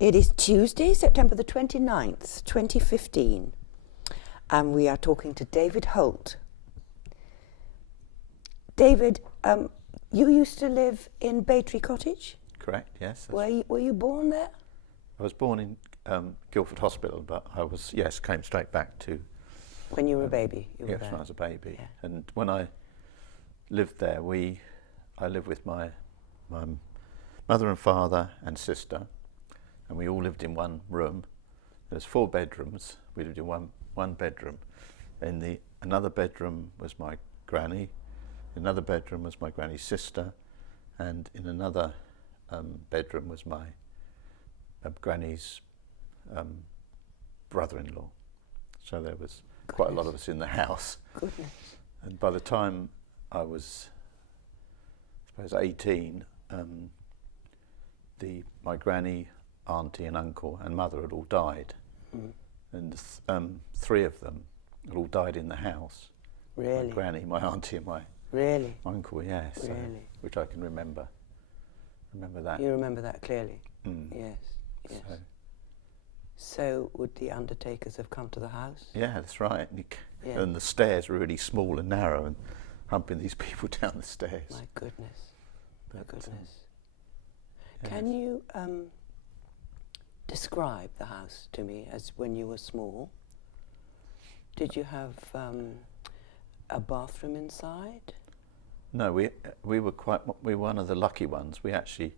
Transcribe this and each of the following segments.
It is Tuesday, September the 29th, 2015, and we are talking to David Holt. David, you used to live in Baytree Cottage? Correct, yes. Were you born there? I was born in Guildford Hospital, but came straight back to... When you were a baby? Yes, when I was a baby. Yeah. And when I lived there, I lived with my mother and father and sister, and we all lived in one room. There's 4 bedrooms. We lived in one bedroom. Another bedroom was my granny. Another bedroom was my granny's sister, and in another bedroom was my granny's brother-in-law. So there was quite a lot of us in the house. Goodness. And by the time I was, I suppose, 18, my granny, auntie and uncle and mother had all died. Mm. And 3 of them had all died in the house. Really? My granny, my auntie and my uncle, yes. Really? Which I can remember. Remember that. You remember that clearly? Mm. Yes. So would the undertakers have come to the house? Yeah, that's right. And the stairs were really small and narrow, and humping these people down the stairs. My goodness. My goodness. Yes. Can you describe the house to me as when you were small? Did you have a bathroom inside? No, we were one of the lucky ones. We actually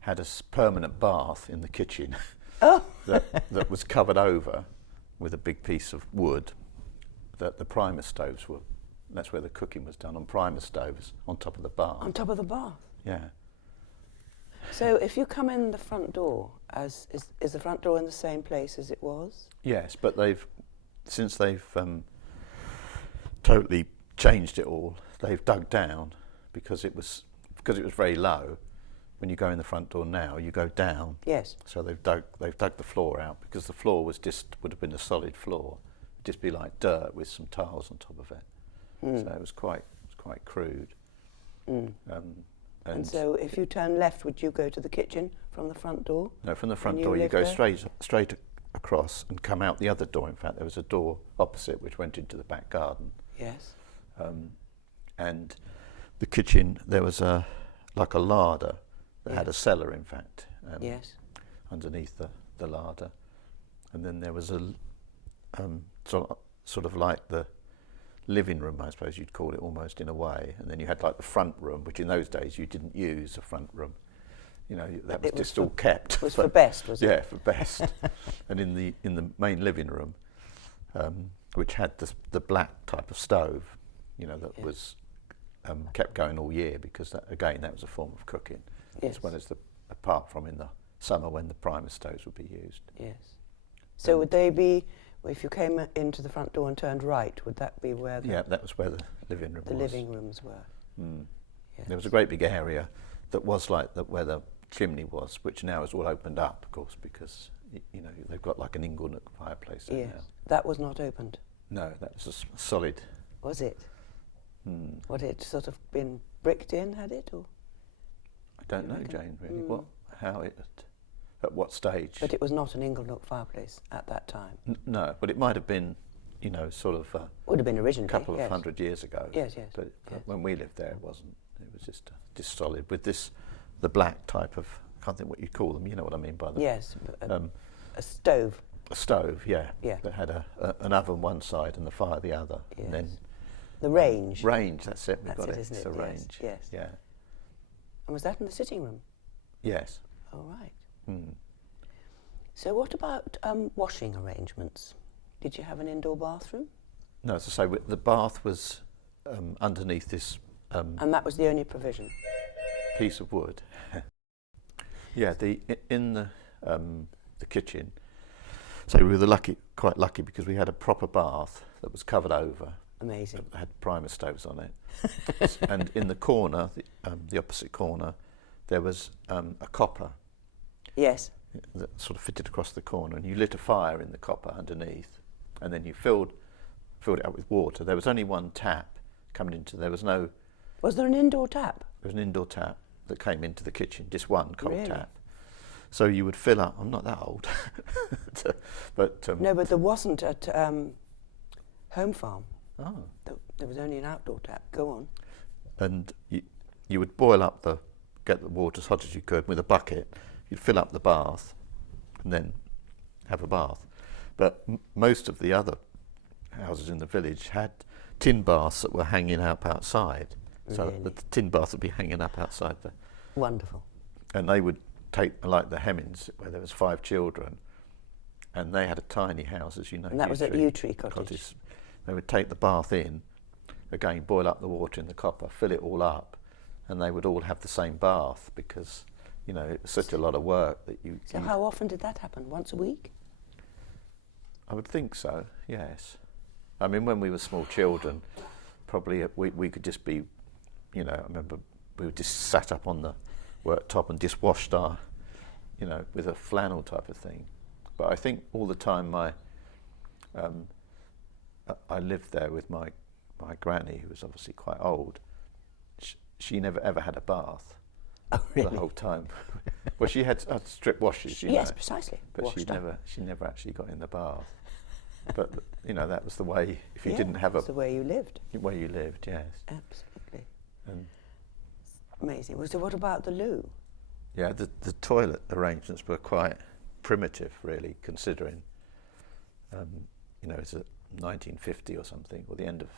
had a permanent bath in the kitchen. Oh. that was covered over with a big piece of wood. That the primer stoves were. That's where the cooking was done, on primer stoves on top of the bath. On top of the bath. Yeah. So if you come in the front door, is the front door in the same place as it was? Yes, but since they've totally changed it all. They've dug down because it was very low. When you go in the front door now, you go down. Yes. So they've dug the floor out, because the floor would have been a solid floor, it'd just be like dirt with some tiles on top of it. Mm. So it was quite crude. Mm. And so if you turn left, would you go to the kitchen from the front door? No, from the front door you go straight across and come out the other door. In fact, there was a door opposite which went into the back garden. Yes. And the kitchen, there was like a larder that had a cellar, in fact. Yes. Underneath the larder, and then there was a sort of like the living room, I suppose you'd call it, almost in a way. And then you had like the front room, which in those days you didn't use a front room. You know, that was just all kept. It was for best, was it? Yeah, for best. And in the main living room, which had the black type of stove, you know, that was kept going all year, because that was a form of cooking, as well as apart from in the summer when the primer stoves would be used. Yes. So would they be, if you came into the front door and turned right, would that be where that was where the living room was. The living rooms were. Mm. Yes. There was a great big area that was like where the chimney was, which now is all opened up, of course, because you know they've got like an inglenook fireplace there now. That was not opened? No, that was a solid. Was it? Mm. What, it sort of been bricked in, had it, or? I don't know, Jane, really. At what stage? But it was not an inglenook fireplace at that time? No, but it might have been, you know, sort of... would have been originally, a couple of 100 years ago. Yes. But when we lived there, it wasn't. It was just solid, with the black type of, I can't think what you'd call them, you know what I mean by them. Yes, a stove. A stove, yeah. That had an oven one side and the fire the other. Yes. And then the range. Range, that's it. We've got it. Isn't it? It's a range. Yes. Yeah. And was that in the sitting room? Yes. All right. Mm. So what about washing arrangements? Did you have an indoor bathroom? No, as I say, the bath was underneath this... and that was the only provision? Piece of wood. Yeah, in the kitchen. So we were quite lucky, because we had a proper bath that was covered over. Amazing. It had primer stoves on it. And in the corner, the opposite corner, there was a copper. Yes. That sort of fitted across the corner, and you lit a fire in the copper underneath, and then you filled it up with water. There was only one tap coming into. There was no. Was there an indoor tap? There was an indoor tap that came into the kitchen, just one cold tap. So you would fill up. I'm not that old, but No, but there wasn't at Home Farm. oh, There was only an outdoor tap. Go on. and you would boil up get the water as hot as you could with a bucket. You'd fill up the bath, and then have a bath. But most of the other houses in the village had tin baths that were hanging up outside. So Really? the tin bath would be hanging up outside Wonderful. and they would take, like the Hemmings, where there was 5 children, and they had a tiny house, as you know. And that was at Yew Tree Cottage. They would take the bath in, again, boil up the water in the copper, fill it all up, and they would all have the same bath because, you know, it was such a lot of work that you... So how often did that happen? Once a week? I would think so, yes. I mean, when we were small children, probably we could just be, you know, I remember we were just sat up on the worktop and just washed our, you know, with a flannel type of thing. But I think all the time I lived there with my granny, who was obviously quite old. She never ever had a bath. Oh, really? The whole time. Well, she had strip washes, you Yes, know. precisely. But Washed up. she never actually got in the bath. But you know, that was the way. If you didn't have that's the way you lived. way you lived, yes. Absolutely. And Amazing. So what about the loo? yeah, the toilet arrangements were quite primitive, really, considering. You know, it's a 1950 or something, or the end of.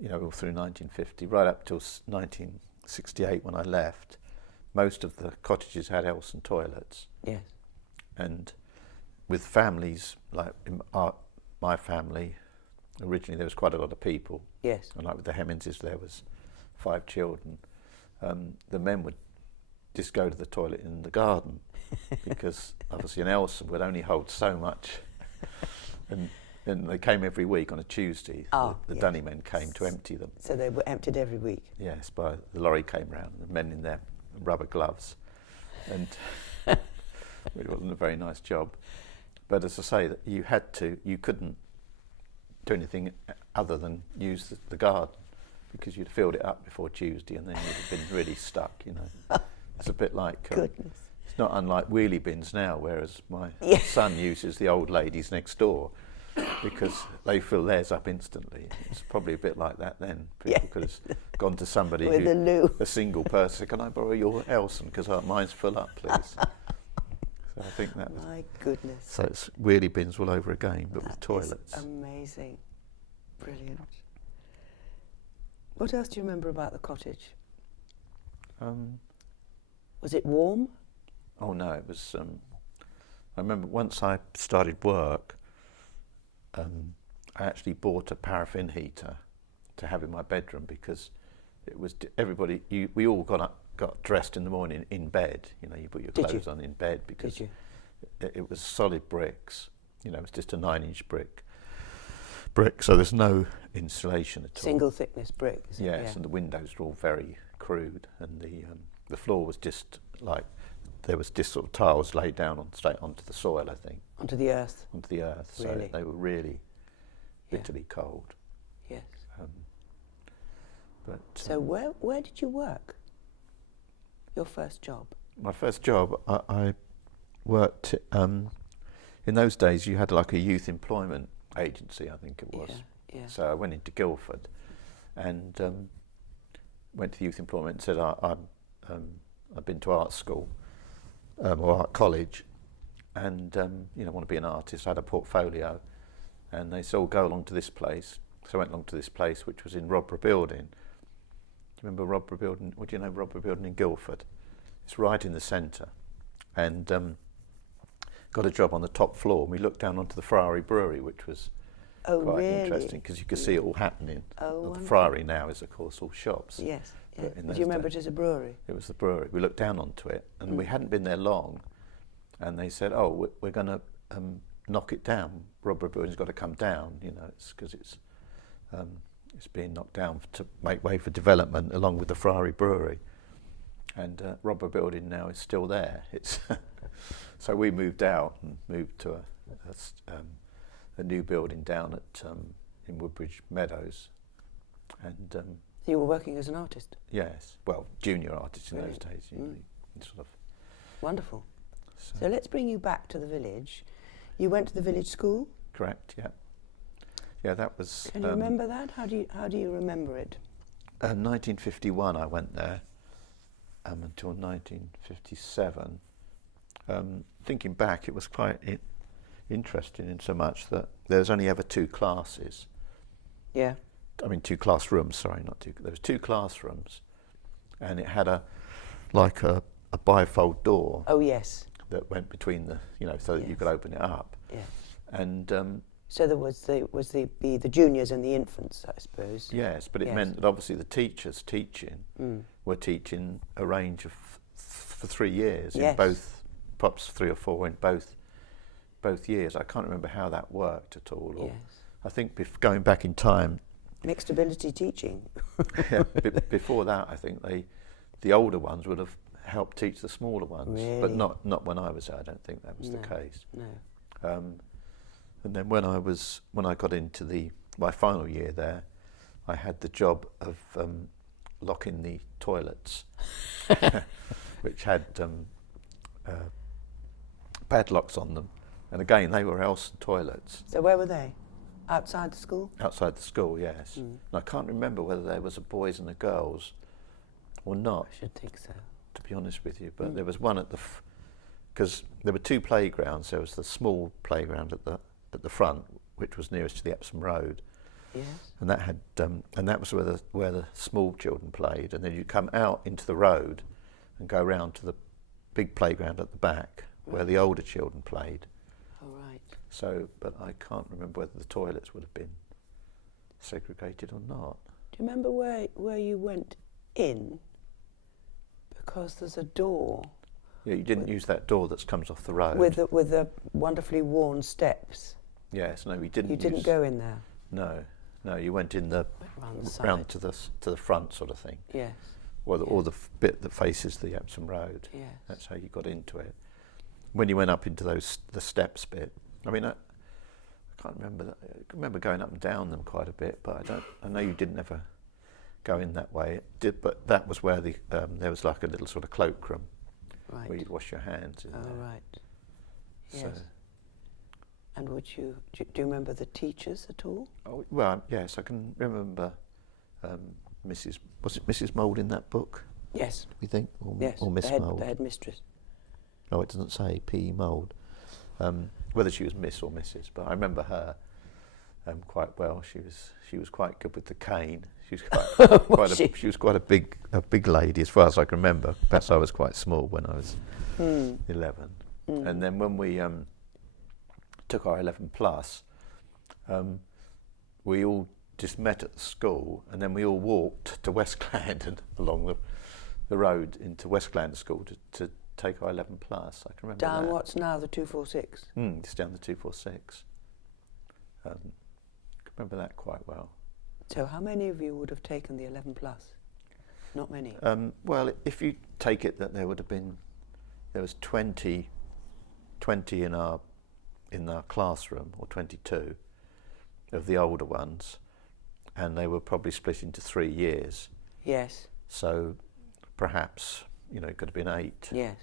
You know, all through 1950, right up till 1968 when I left, most of the cottages had Elson toilets. Yes. And with families, like in my family, originally there was quite a lot of people. Yes. And like with the Hemminses, there was 5 children. The men would just go to the toilet in the garden because obviously an Elson would only hold so much. And they came every week on a Tuesday. The yes. dunny men came to empty them. So they were emptied every week. Yes, the lorry came round, the men in their rubber gloves, and it wasn't a very nice job. But as I say, that you couldn't do anything other than use the garden because you'd filled it up before Tuesday, and then you'd have been really stuck. You know, it's a bit like Goodness. it's not unlike wheelie bins now, whereas my Yeah. son uses the old ladies next door. Because they fill theirs up instantly. It's probably a bit like that then. People could have gone to somebody With a loo. a single person, can I borrow your Elson because mine's full up, please. So I think that was. My goodness. So it's wheelie bins all over again, but with That toilets. is amazing. Brilliant. What else do you remember about the cottage? Was it warm? Oh no, it was. I remember once I started work. I actually bought a paraffin heater to have in my bedroom because it was everybody. We all got dressed in the morning in bed. You know, you put your clothes on in bed because it was solid bricks. You know, it was just a 9-inch brick. So there's no insulation at all. Single thickness brick. Is it? Yes, Yeah. and the windows were all very crude, and the floor was just like there was just sort of tiles laid down straight onto the soil, I think. Onto the earth. Onto the earth, so Really? they were really bitterly cold. Yes. But So where did you work? Your first job? my first job, I worked. In those days, you had like a youth employment agency, I think it was. Yeah. So I went into Guildford, and went to youth employment and said I've been to art school or art college, and you know, want to be an artist. I had a portfolio, and they said, "Oh, go along to this place." So I went along to this place, which was in Rodborough Building. Do you remember Rodborough Building? What do you know, Rodborough Building in Guildford? It's right in the centre, and got a job on the top floor. And we looked down onto the Friary Brewery, which was quite interesting because you could see it all happening. Oh, The Friary now is, of course, all shops. Yes. But Yeah. in Do those you remember days- it as a brewery? It was the brewery. We looked down onto it, and we hadn't been there long, and they said, "Oh, we're going to knock it down. Rodborough Building's got to come down. You know, it's because it's being knocked down to make way for development, along with the Friary Brewery." And Rodborough Building now is still there. It's so we moved out and moved to a new building down at in Woodbridge Meadows, and. You were working as an artist? Yes, well, junior artists in Right. those days, you know, you sort of Wonderful. So let's bring you back to the village. You went to the village school? Correct, yeah. Yeah, that was... Can you remember that? How do you remember it? 1951 I went there until 1957. Thinking back, it was quite interesting in so much that there was only ever 2 classes. Yeah. I mean 2 classrooms, sorry, not 2. There was 2 classrooms, and it had a bifold door. Oh yes. That went between the, so that you could open it up. Yes. And so there was the juniors and the infants, I suppose. yes, but it meant that obviously the teachers teaching were teaching a range of for 3 years in both, perhaps 3 or 4 in both years. I can't remember how that worked at all. Or I think going back in time, mixed ability teaching. before that, I think the older ones would have helped teach the smaller ones, really? but not when I was there. I don't think that was the case. No. And then when I got into my final year there, I had the job of locking the toilets, which had padlocks on them. And again, they were Elson toilets. So where were they? Outside the school? Outside the school, yes. And I can't remember whether there was a boys and a girls or not. I should think so. To be honest with you, but there was one at because there were 2 playgrounds. There was the small playground at the front, which was nearest to the Epsom Road. Yes. And that had and that was where the small children played. And then you come out into the road and go round to the big playground at the back, where the older children played. Oh right. So, but I can't remember whether the toilets would have been segregated or not. Do you remember where you went in? Because there's a door. Yeah, you didn't use that door that comes off the road. With the wonderfully worn steps. Yes, no, we didn't. You didn't go in there. No, you went in round to the front sort of thing. Yes. Or the bit that faces the Epsom Road. Yes. That's how you got into it. When you went up into the steps bit, I mean, I can't remember that. I remember going up and down them quite a bit, but I know you didn't ever go in that way. It did, but that was where there was like a little sort of cloakroom where you'd wash your hands in there. Right. Yes. So, and do you remember the teachers at all? oh, well, yes, I can remember was it Mrs. Mould in that book? Yes. We think, or Miss Mould? The headmistress. Oh, it doesn't say P. Mould. Whether she was Miss or Mrs., but I remember her quite well. She was quite good with the cane. She was she was quite a big lady as far as I can remember. Perhaps I was quite small when I was 11. And then when we took our 11 plus, we all just met at the school, and then we all walked to West Clarendon along the road into West Clarendon School to take our 11 plus. I can remember down that. what's now the 246? Just down the 246. I can remember that quite well. So how many of you would have taken the 11 plus? Not many. Well, if you take it that there was 20 in our classroom, or 22 of the older ones, and they were probably split into 3 years. Yes. So perhaps, it could have been 8. Yes.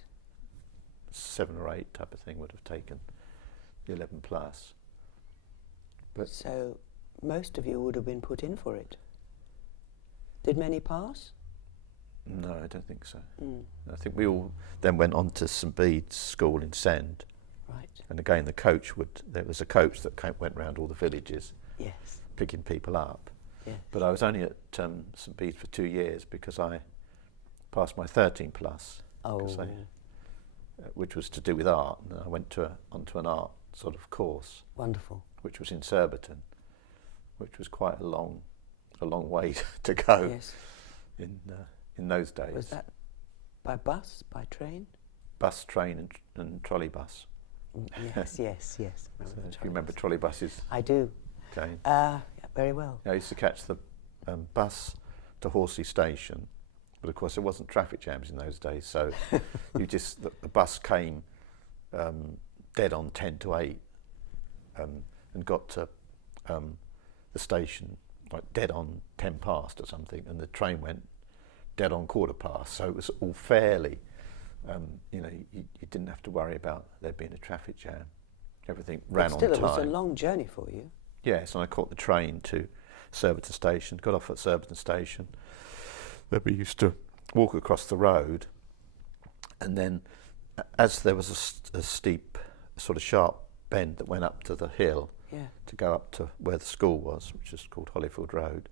7 or 8 type of thing would have taken the 11 plus. But so most of you would have been put in for it. Did many pass? no, I don't think so. I think we all then went on to St Bede's School in Send. Right. And again, there was a coach that went round all the villages, Yes. picking people up. Yes. But I was only at St Bede for 2 years because I passed my 13 plus, which was to do with art, and I went onto an art sort of course. Wonderful. Which was in Surbiton, which was quite a long way to go. Yes. In those days. Was that by bus, by train? Bus, train, and trolley bus. Yes. So if you remember trolley buses. I do. Okay. Very well. I used to catch the bus to Horsley Station, but of course there wasn't traffic jams in those days, so the bus came dead on 10 to 8 and got to the station like dead on 10 past or something, and the train went dead on quarter past, so it was all fairly You know, you didn't have to worry about there being a traffic jam. Everything ran on Still, time. it was a long journey for you. Yes, and I caught the train to Surbiton Station, got off at Surbiton Station. Then we used to walk across the road, and then as there was a steep, sort of sharp bend that went up to the hill to go up to where the school was, which is called Hollyfield Road,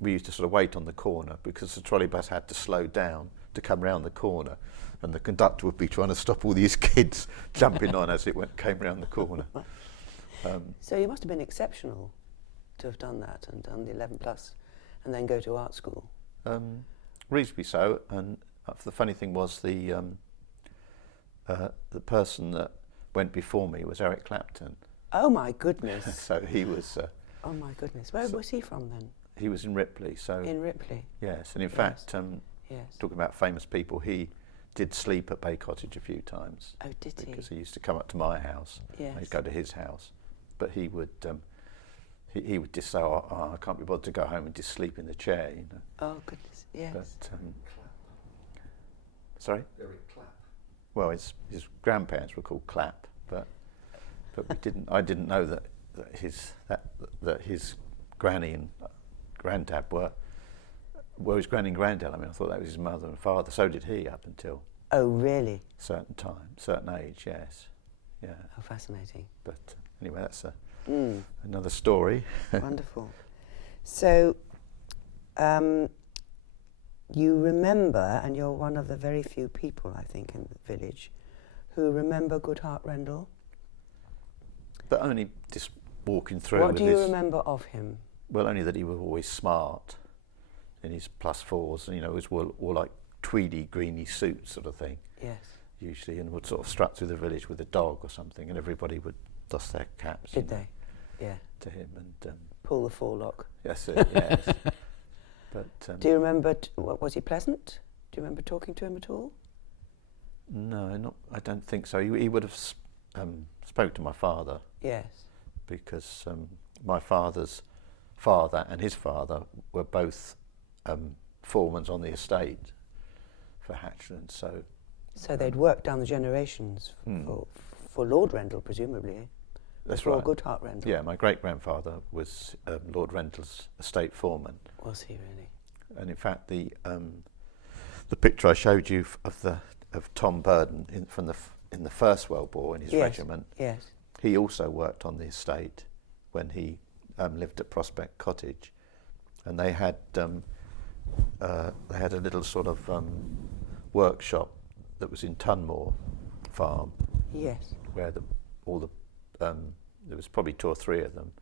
we used to sort of wait on the corner because the trolley bus had to slow down to come round the corner, and the conductor would be trying to stop all these kids jumping on as it came round the corner. So you must have been exceptional to have done that and done the 11 plus and then go to art school. Reasonably so, and the funny thing was the person that went before me was Eric Clapton. Oh my goodness. So he was... oh my goodness. Where was he from then? He was in Ripley. So in Ripley? Yes, and in fact, talking about famous people, he did sleep at Bay Cottage a few times. Oh, did he? Because he used to come up to my house. Yes. I'd go to his house. But he would he would just say, oh, I can't be bothered to go home and just sleep in the chair, you know. Oh, goodness, yes. But, sorry? Very Clapp. Well, his grandparents were called Clapp, but I didn't know that his granny and granddad were his granny and granddad. I mean, I thought that was his mother and father. So did he up until... Oh, really? Certain time, certain age, yes. Yeah. Oh, fascinating. But anyway, that's another story. Wonderful. So, you remember, and you're one of the very few people, I think, in the village, who remember Goodhart Rendell? But only just walking through. What do you remember of him? Well, only that he was always smart in his +4s, and, you know, it was all like tweedy, greeny suits sort of thing. Yes. Usually, and would sort of strut through the village with a dog or something, and everybody would dust their caps. Did they? Yeah. To him and pull the forelock. Yes, yes. But do you remember? Was he pleasant? Do you remember talking to him at all? No, I don't think so. He would have spoke to my father. Yes. Because my father's father and his father were both foremen on the estate for Hatchland, so they'd worked down the generations for Lord Rendell, presumably. That's right. right. Goodhart Rendell. Yeah, my great-grandfather was Lord Rendell's estate foreman. Was he really? And in fact, the picture I showed you of Tom Burden in the First World War in his regiment. Yes. He also worked on the estate when he lived at Prospect Cottage, and they had a little sort of workshop that was in Tunmore Farm. Yes. Where there was probably 2 or 3 of them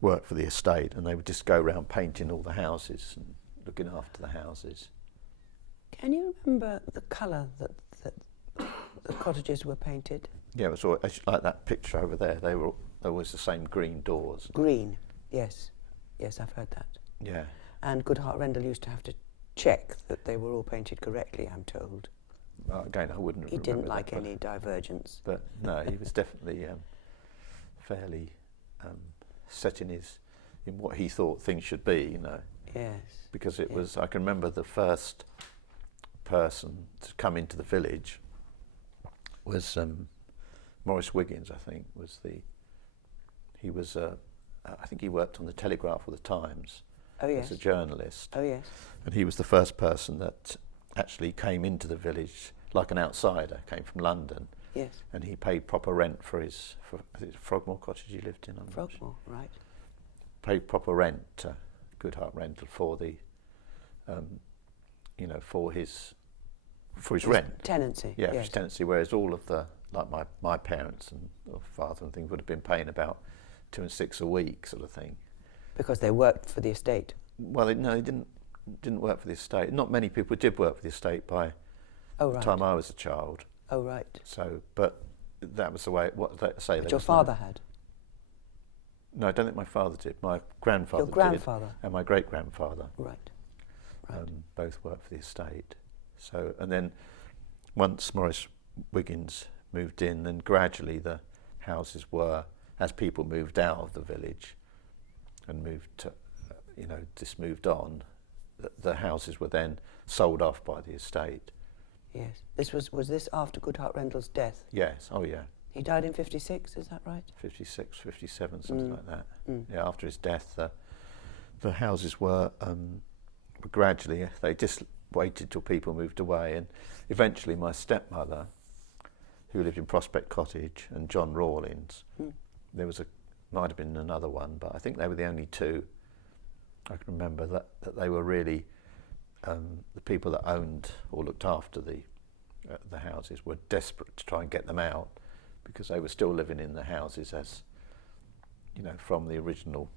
worked for the estate, and they would just go around painting all the houses and looking after the houses. Can you remember the colour that the cottages were painted? Yeah, it was like that picture over there. They were always the same green doors. Green, yes. Yes, I've heard that. Yeah. And Goodhart Rendell used to have to check that they were all painted correctly, I'm told. Again, I wouldn't He didn't like any divergence. But no, he was definitely fairly set in what he thought things should be, you know. Yes. Because it was, I can remember the first person to come into the village was Maurice Wiggins, I think, I think he worked on the Telegraph or the Times as a journalist. Oh, yes. And he was the first person that actually came into the village like an outsider, came from London. Yes. And he paid proper rent for I think it's Frogmore Cottage he lived in. Frogmore, right. Paid proper rent to Goodhart Rendell for the, for his rent. Tenancy. Yeah, for his tenancy, whereas all of my parents and father and things would have been paying about 2 and 6 a week sort of thing. Because they worked for the estate? Well, they didn't work for the estate. Not many people did work for the estate by the time I was a child. Oh, right. So, but that was the way, But your father had? No, I don't think my father did. My grandfather did. Your grandfather? And my great-grandfather. Right. Both worked for the estate. So, and then once Maurice Wiggins moved in, then gradually the houses were, as people moved out of the village and moved to, just moved on, the houses were then sold off by the estate. Yes. Was this after Goodhart Rendell's death? Yes, oh yeah. He died in 56, is that right? 56, 57, something like that. Mm. Yeah, after his death, the houses were gradually, they just waited till people moved away, and eventually my stepmother, who lived in Prospect Cottage, and John Rawlins, there was might have been another one, but I think they were the only two I can remember that they were really the people that owned or looked after the houses were desperate to try and get them out, because they were still living in the houses as, you know, from the original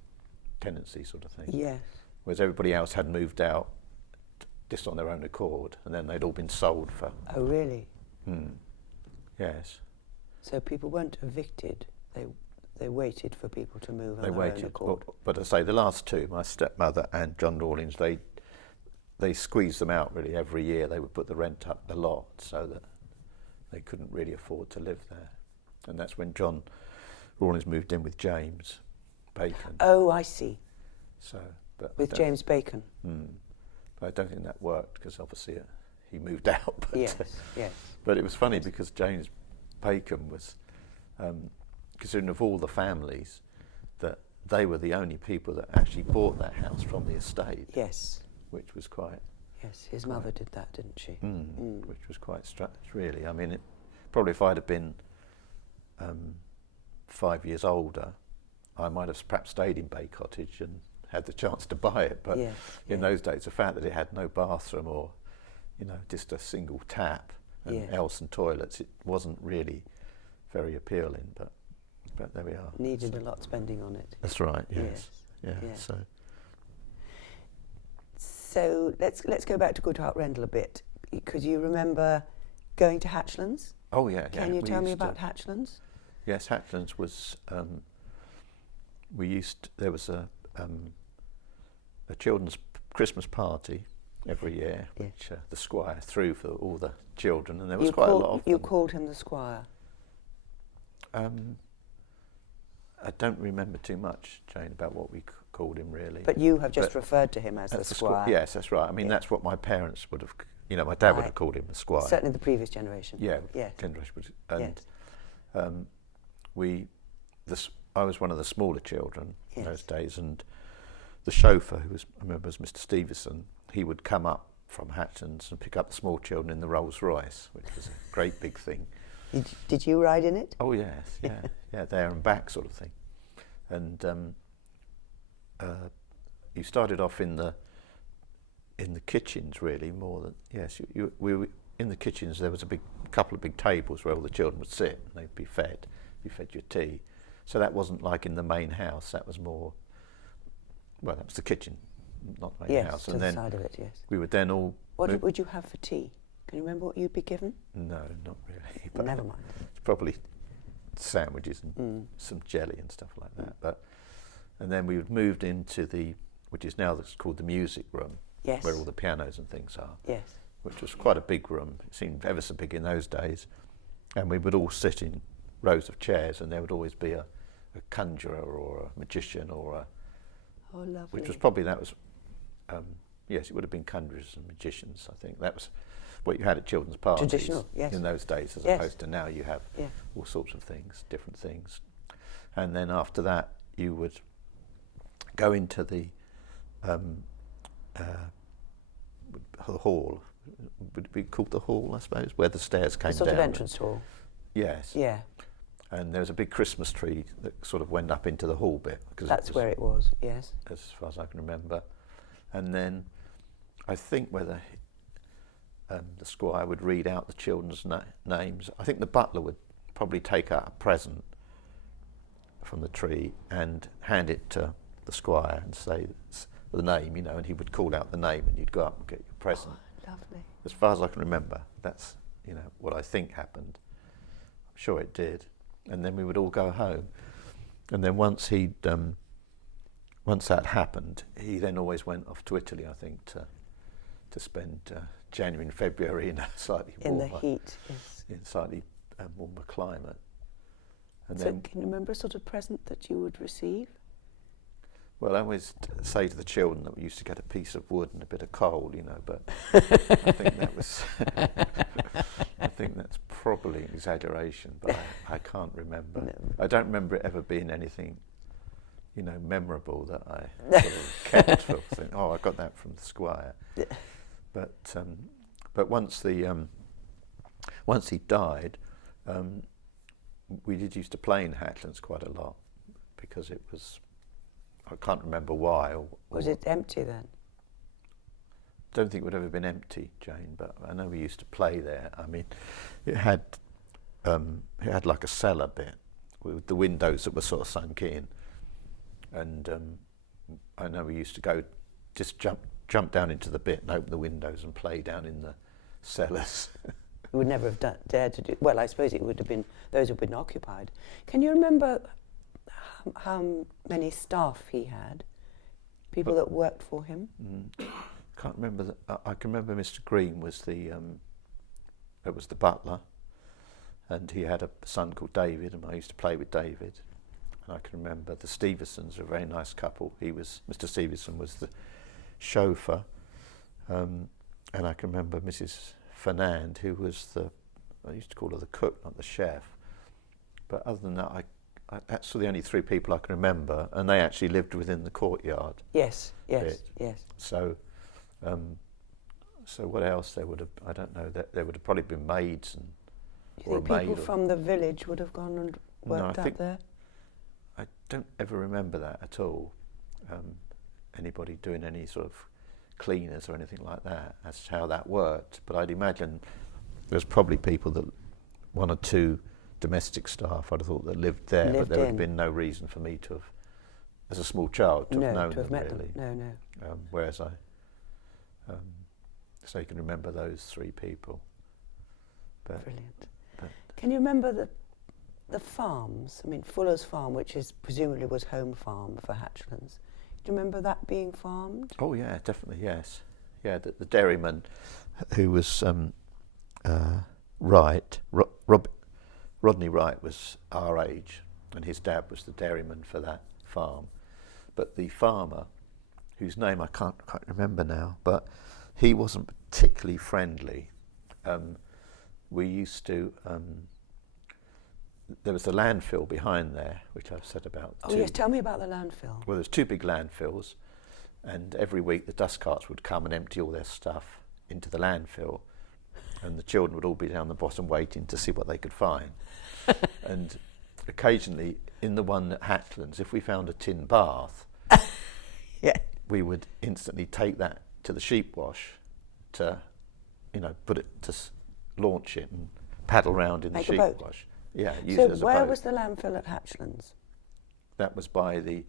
tenancy sort of thing. Yes. Whereas everybody else had moved out just on their own accord, and then they'd all been sold for. Oh, really? Yes. So people weren't evicted. They waited for people to move on They their waited, own accord. but I say the last two, my stepmother and John Rawlins, they squeezed them out really every year. They would put the rent up a lot so that they couldn't really afford to live there. And that's when John Rawlins moved in with James Bacon. Oh, I see. So, but With James Bacon. But I don't think that worked, because obviously he moved out. But, Yes, yes. But it was funny because James Bacon was, considering of all the families, that they were the only people that actually bought that house from the estate. Yes. Which was quite. Yes, his mother did that, didn't she? Which was quite strange, really. I mean, probably if I'd have been 5 years older, I might have perhaps stayed in Bay Cottage and had the chance to buy it. But in those days, the fact that it had no bathroom or, you know, just a single tap and else and toilets, it wasn't really very appealing. But there we are. Needed a lot spending on it. That's right. Yes. Yeah. So let's go back to Goodhart Rendell a bit. Could you remember going to Hatchlands? Oh yeah. Can you tell me about Hatchlands? Yes, Hatchlands was. There was a children's Christmas party every year, which the Squire threw for all the children, and there was quite a lot of them. You called him the Squire. I don't remember too much, Jane, about what we called him really. But you have just referred to him as the Squire. Yes, that's right. I mean, that's what my parents would have. You know, my dad would have called him the Squire. Certainly the previous generation. Yeah. Yes. Generation would, and I was one of the smaller children in those days, and the chauffeur, I remember was Mr. Stevenson, he would come up from Hatchlands and pick up the small children in the Rolls Royce, which was a great big thing. Did you ride in it? Oh yes, yeah, there and back sort of thing. And you started off in the kitchens really more than we were in the kitchens. There was a couple of big tables where all the children would sit and they'd be fed. You fed your tea. So that wasn't like in the main house. That was more. Well, that was the kitchen, not the main house. Yes, to the side of it. Yes. We would then all. What would you have for tea? Can you remember what you'd be given? No, not really. But never mind. It's probably sandwiches and some jelly and stuff like that. And then we moved into which is now called the music room, where all the pianos and things are. Yes. Which was quite a big room. It seemed ever so big in those days, and we would all sit in rows of chairs, and there would always be a conjurer or a magician or a. Oh, lovely. Which was probably yes, it would have been conjurers and magicians. I think that was what you had at children's parties. Traditional, yes. In those days, as opposed to now, you have all sorts of things, different things. And then after that, you would go into the hall. Would it be called the hall, I suppose, where the stairs came down? The sort of entrance hall. Yes. Yeah. And there was a big Christmas tree that sort of went up into the hall bit. That's where it was, yes. As far as I can remember. And then I think whether the Squire would read out the children's names. I think the butler would probably take out a present from the tree and hand it to the Squire and say the name, and he would call out the name and you'd go up and get your present. Oh, lovely. As far as I can remember, that's what I think happened. I'm sure it did. And then we would all go home. And then once that happened, he then always went off to Italy, I think, to spend January and February in a slightly warmer, in the heat, yes. In slightly warmer climate. And so then can you remember a sort of present that you would receive? Well, I always say to the children that we used to get a piece of wood and a bit of coal, you know, but I think that was, I think that's probably an exaggeration, but I can't remember. No. I don't remember it ever being anything, you know, memorable that I sort of kept for saying, oh, I got that from the squire. But once he died, we did used to play in Hatlands quite a lot because it was, I can't remember why. Was it empty then? Don't think it would have ever been empty, Jane, but I know we used to play there. I mean, it had like a cellar bit with the windows that were sort of sunk in, and I know we used to go just jump down into the bit and open the windows and play down in the cellars. You would never have dared to do. Well, I suppose it would have been those who've been occupied. Can you remember how many staff he had? People that worked for him? Can't remember. I can remember Mr. Green was the butler, and he had a son called David, and I used to play with David. And I can remember the Stevensons, a very nice couple. Mr. Stevenson was the chauffeur, and I can remember Mrs. Fernand, who was I used to call her the cook, not the chef. But other than that, that's the only three people I can remember, and they actually lived within the courtyard. Yes. So, so what else there would have? I don't know. There would have probably been maids and. You think people from the village would have gone and worked out there? I don't ever remember that at all. Anybody doing any sort of cleaners or anything like that, as to how that worked. But I'd imagine there's probably people that, one or two domestic staff, I'd have thought, that lived there, but there would have been no reason for me to have, as a small child, to have known them, really. No. Whereas so you can remember those three people. But Brilliant. Can you remember the farms? I mean, Fuller's Farm, which presumably was home farm for Hatchlands. Do you remember that being farmed? Oh yeah, definitely, yes. Yeah, the dairyman who was Wright, Rodney Wright was our age, and his dad was the dairyman for that farm. But the farmer, whose name I can't quite remember now, but he wasn't particularly friendly. We used to, there was the landfill behind there, which I've said about. Oh yes, tell me about the landfill. Well, there's two big landfills, and every week the dust carts would come and empty all their stuff into the landfill, and the children would all be down the bottom waiting to see what they could find. And occasionally, in the one at Hatchlands, if we found a tin bath, we would instantly take that to the sheep wash to, put it to launch it and paddle around in the sheep wash. Yeah, use it as a boat. So where was the landfill at Hatchlands? That was by the,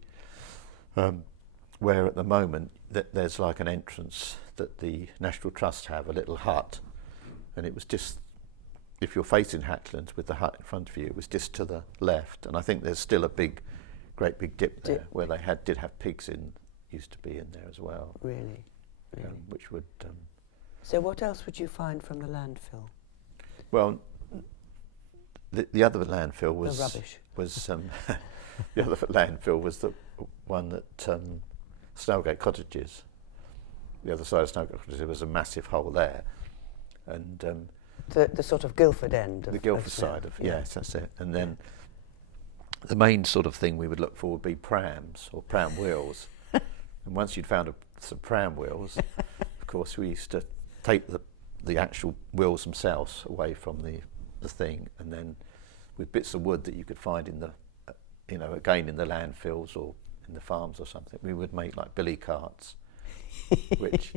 where at the moment there's like an entrance that the National Trust have, a little hut, and it was just, if you're facing Hatchlands with the hut in front of you, it was just to the left, and I think there's still a great big dip there where they did have pigs used to be in there as well. Really? Which would. So what else would you find from the landfill? Well, the other landfill was the rubbish. The other landfill was the one that Snellgate Cottages. The other side of Snellgate Cottages, there was a massive hole there, and the sort of Guildford end. The Guildford side of yes, that's it. And then the main sort of thing we would look for would be prams or pram wheels. And once you'd found some pram wheels, of course, we used to take the actual wheels themselves away from the thing, and then with bits of wood that you could find in the, again in the landfills or in the farms or something, we would make like billy carts, which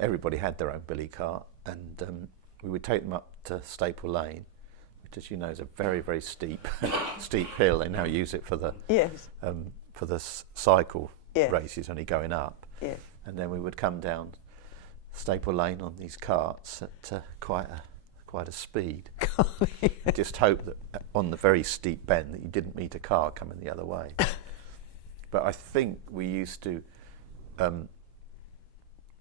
everybody had their own billy cart, and we would take them up to Staple Lane, which, as you know, is a very, very steep hill. They now use it for the cycle races, only going up. Yes. And then we would come down Staple Lane on these carts at quite a speed. Just hope that on the very steep bend that you didn't meet a car coming the other way. But I think we used to.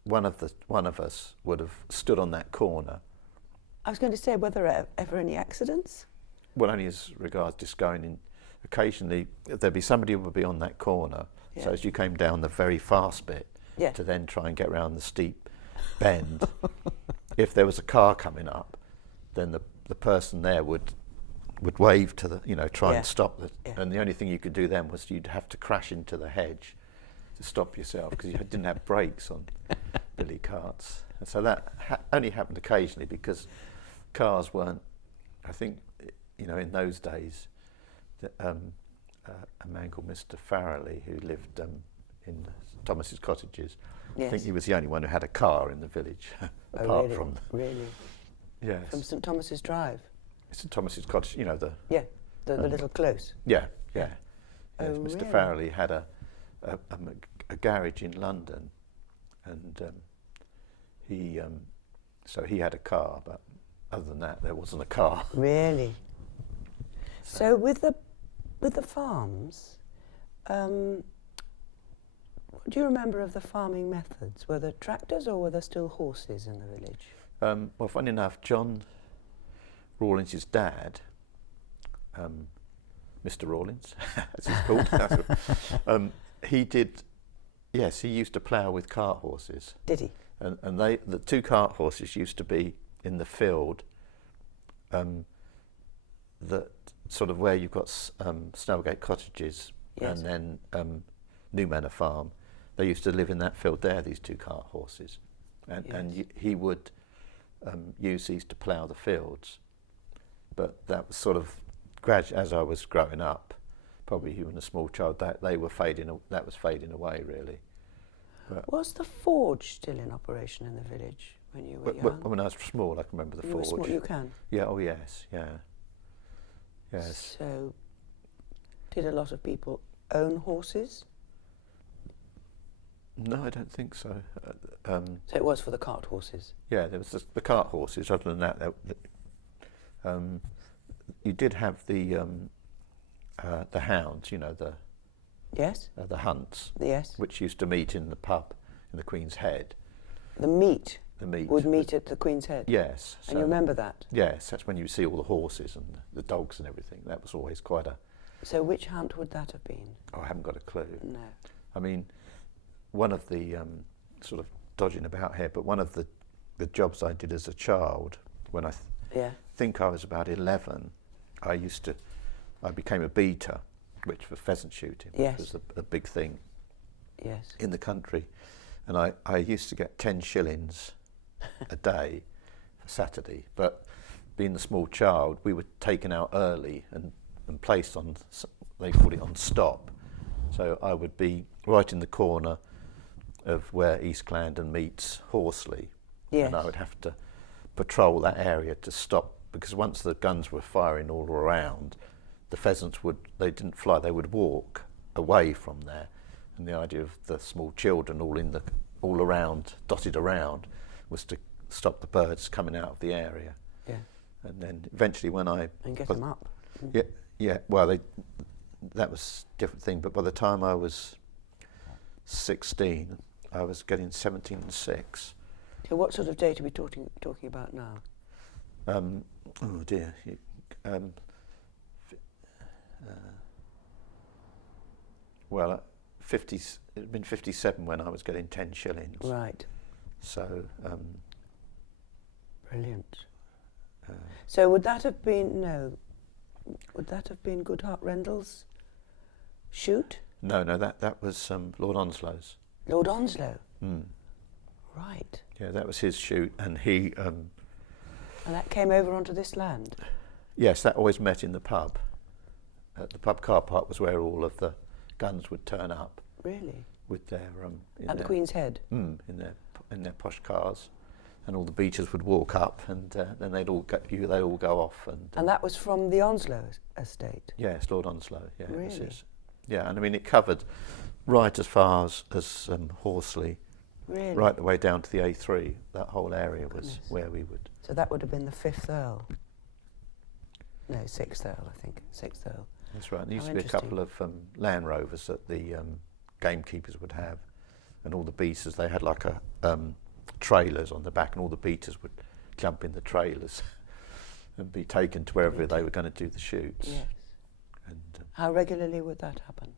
One of us would have stood on that corner. I was going to say, were there ever any accidents? Well, only as regards just going in. Occasionally, there'd be somebody who would be on that corner, So as you came down the very fast bit to then try and get around the steep bend, if there was a car coming up, then the person there would wave to try and stop and the only thing you could do then was you'd have to crash into the hedge to stop yourself because you didn't have brakes on billy carts. And so that only happened occasionally because cars weren't, I think, in those days, a man called Mr. Farrelly who lived in Thomas's Cottages, I think he was the only one who had a car in the village, apart from... Really? Yes. From St Thomas's Drive? St Thomas's Cottage, the... Yeah, the little close. Yeah. Oh, Yes, Mr. really? Farrelly had a garage in London, and so he had a car, but other than that, there wasn't a car. Really? So with the farms, what do you remember of the farming methods? Were there tractors or were there still horses in the village? Well, funny enough, John Rawlins' dad, Mr. Rawlins, as he's called, he used to plough with cart horses. Did he? And the two cart horses used to be in the field, that sort of where you've got Snowgate Cottages and then New Manor Farm. They used to live in that field there, these two cart horses. And he would use these to plough the fields. But that was sort of gradually, as I was growing up, probably even a small child, that was fading away really. But was the forge still in operation in the village when you were young? When I was small, I can remember the forge. Small, you can? Yeah, oh yes, yeah. Yes. So, did a lot of people own horses? No, I don't think so. So it was for the cart horses? Yeah, there was the cart horses. Other than that, you did have the hounds, the hunts, which used to meet in the pub in the Queen's Head. The meet would meet at the Queen's Head? Yes. And you remember that? Yes, that's when you see all the horses and the dogs and everything. That was always quite a... So which hunt would that have been? Oh, I haven't got a clue. No. I mean, one of the, sort of dodging about here, but one of the jobs I did as a child, when I think I was about 11, I became a beater, which for pheasant shooting, which was a big thing in the country. And I used to get 10 shillings a day for Saturday, but being a small child, we were taken out early and placed on, they called it on stop. So I would be right in the corner of where East Clarendon meets Horsley, and I would have to patrol that area to stop, because once the guns were firing all around, the pheasants they didn't fly, they would walk away from there. And the idea of the small children all around, dotted around, was to stop the birds coming out of the area. Yeah. And then eventually and get them up. Yeah. Well, that was a different thing. But by the time I was 16, I was getting 17 and 6. So what sort of date are we talking about now? Oh dear. Well, it had been 57 when I was getting 10 shillings. Right. So. Brilliant. So would that have been Goodhart Rendell's shoot? No, that was Lord Onslow's. Lord Onslow? Mm. Right. Yeah, that was his shoot, and he... and that came over onto this land? Yes, that always met in the pub. The pub car park was where all of the guns would turn up. Really? With their... At the Queen's Head? In their posh cars. And all the beaters would walk up, and then they'd all go off. And that was from the Onslow estate? Yes, Lord Onslow. Yeah, really? It was his. Yeah, and I mean it covered right as far as Horsley, really? Right the way down to the A3. That whole area was where we would. So that would have been the 5th Earl. No, 6th Earl, I think. 6th Earl. That's right. There used to be a couple of Land Rovers that the gamekeepers would have, and all the beaters. They had like a trailers on the back, and all the beaters would jump in the trailers and be taken to wherever they were going to do the shoots. Yes. And how regularly would that happen?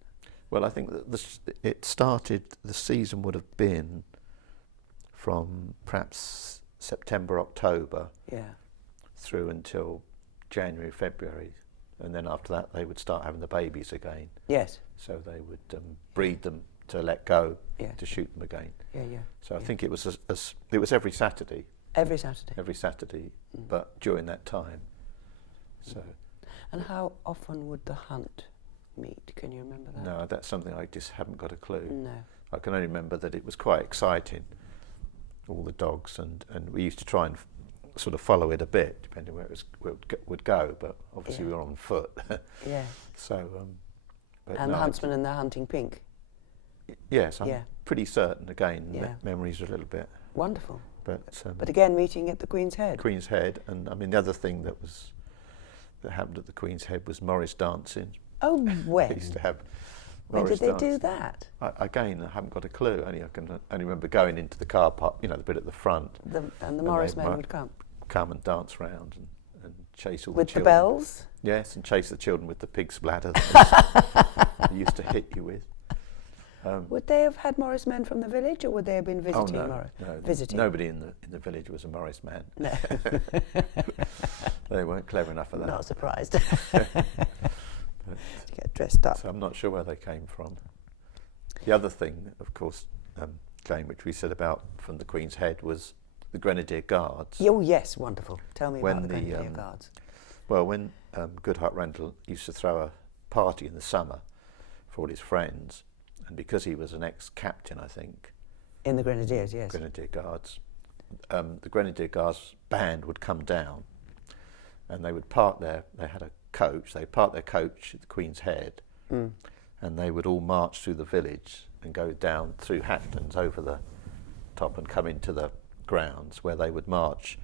Well, I think that it started, the season would have been from perhaps September, October Yeah. through until January, February. And then after that, they would start having the babies again. Yes. So they would breed them to let go, Yeah. to shoot them again. Yeah, yeah. So I think it was it was every Saturday. Every Saturday. Every Saturday, but during that time. So. And how often would the hunt meet? Can you remember that? No, that's something I just haven't got a clue. No. I can only remember that it was quite exciting, all the dogs, and we used to try and sort of follow it a bit, depending where it would go, but obviously we were on foot. Yeah. So, but and no, the huntsman and the hunting pink? Yes, I'm pretty certain, again, Yeah. memories are a little bit. Wonderful. But again, meeting at the Queen's Head? Queen's Head, and I mean the other thing that happened at the Queen's Head was Morris dancing. Oh, when? They used to have When Morris did they dancing. do that? Again, I haven't got a clue. I can only remember going into the car park, the bit at the front. And the Morris men would come and dance round and chase all with the children. The bells? Yes, and chase the children with the pig's bladder that they used to hit you with. Would they have had Morris men from the village, or would they have been visiting Morris? No, visiting. Nobody in the village was a Morris man. No. They weren't clever enough for that. Not surprised. Get dressed up. So I'm not sure where they came from. The other thing, of course, Jane, which we said about from the Queen's Head, was the Grenadier Guards. Oh yes, wonderful. Tell me about the Grenadier Guards. Well, when Goodhart Rendell used to throw a party in the summer for all his friends, and because he was an ex-captain, I think, in the Grenadiers, yes. Grenadier Guards, the Grenadier Guards band would come down, and they would park they had a coach, they parked their coach at the Queen's Head, and they would all march through the village and go down through Hatton's over the top and come into the grounds, where they would march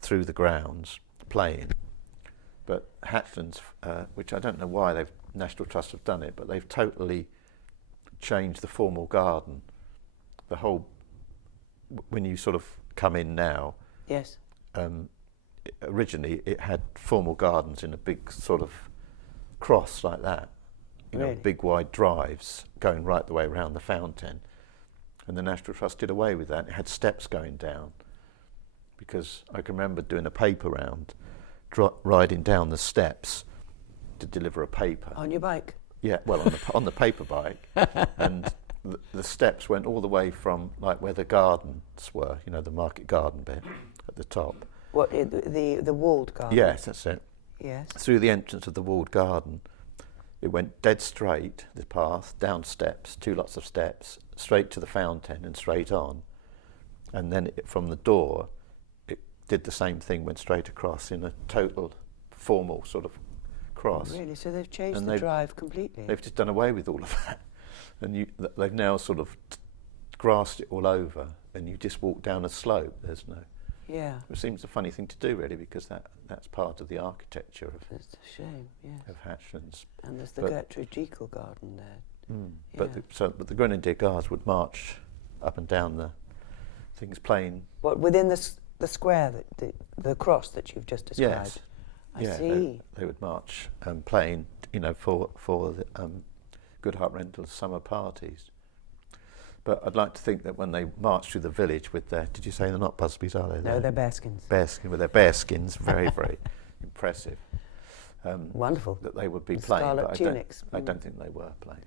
through the grounds playing. But Hatton's, which I don't know why National Trust have done it, but they've totally changed the formal garden. The whole, when you sort of come in now, yes. Originally it had formal gardens in a big sort of cross like that, Really? Big wide drives going right the way around the fountain, and the National Trust did away with that. It had steps going down, because I can remember doing a paper round, riding down the steps to deliver a paper. On your bike? Yeah, well, on the paper bike, and the steps went all the way from like where the gardens were, the market garden bit at the top. What, the walled garden? Yes, that's it. Yes. Through the entrance of the walled garden, it went dead straight, the path, down steps, 2 lots of steps, straight to the fountain and straight on. And then from the door, it did the same thing, went straight across in a total formal sort of cross. Really? So they've changed the drive completely? They've just done away with all of that. And they've now sort of grassed it all over, and you just walk down a slope. There's no... Yeah. It seems a funny thing to do, really, because that's part of the architecture of... It's a shame, yes. Of Hatchlands. And there's the Gertrude Jekyll garden there. But the Grenadier Guards would march up and down the things playing... What, within the square, the cross that you've just described? Yes. I see. They would march playing, for the Goodhart Rendell's summer parties. But I'd like to think that when they march through the village with their... Did you say they're not Busbys, are they? No, they're bearskins. Bearskin, with their bearskins, very, very impressive. Wonderful. That they would be And playing, scarlet but tunics. I don't think they were playing.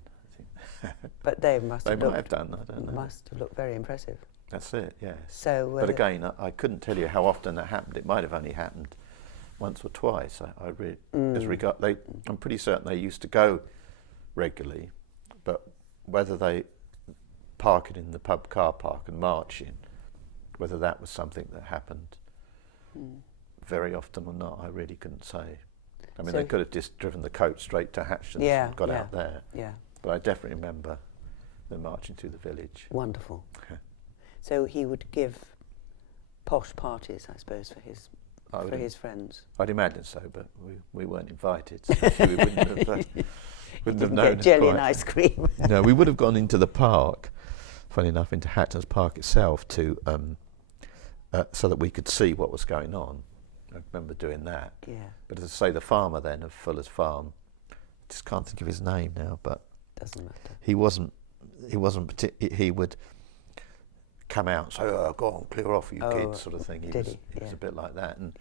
I think But they must they have might have done, I don't know. Must have looked very impressive. That's it, yes. So, but again, I couldn't tell you how often that happened. It might have only happened once or twice. I'm pretty certain they used to go regularly, but whether they park it in the pub car park and march in, whether that was something that happened very often or not, I really couldn't say. I mean, they could have just driven the coach straight to Hatchlands and got out there. Yeah. But I definitely remember them marching through the village. Wonderful. So he would give posh parties, I suppose, for his friends. I'd imagine so, but we weren't invited, so we wouldn't have known. Get jelly and ice cream. No, we would have gone into the park, funny enough, into Hatton's Park itself to so that we could see what was going on. I remember doing that. Yeah. But as I say, the farmer then of Fuller's Farm just can't think of his name now, but Doesn't matter. he wasn't he would come out and say, "Oh, go on, clear off, you kids," sort of thing. He was a bit like that. And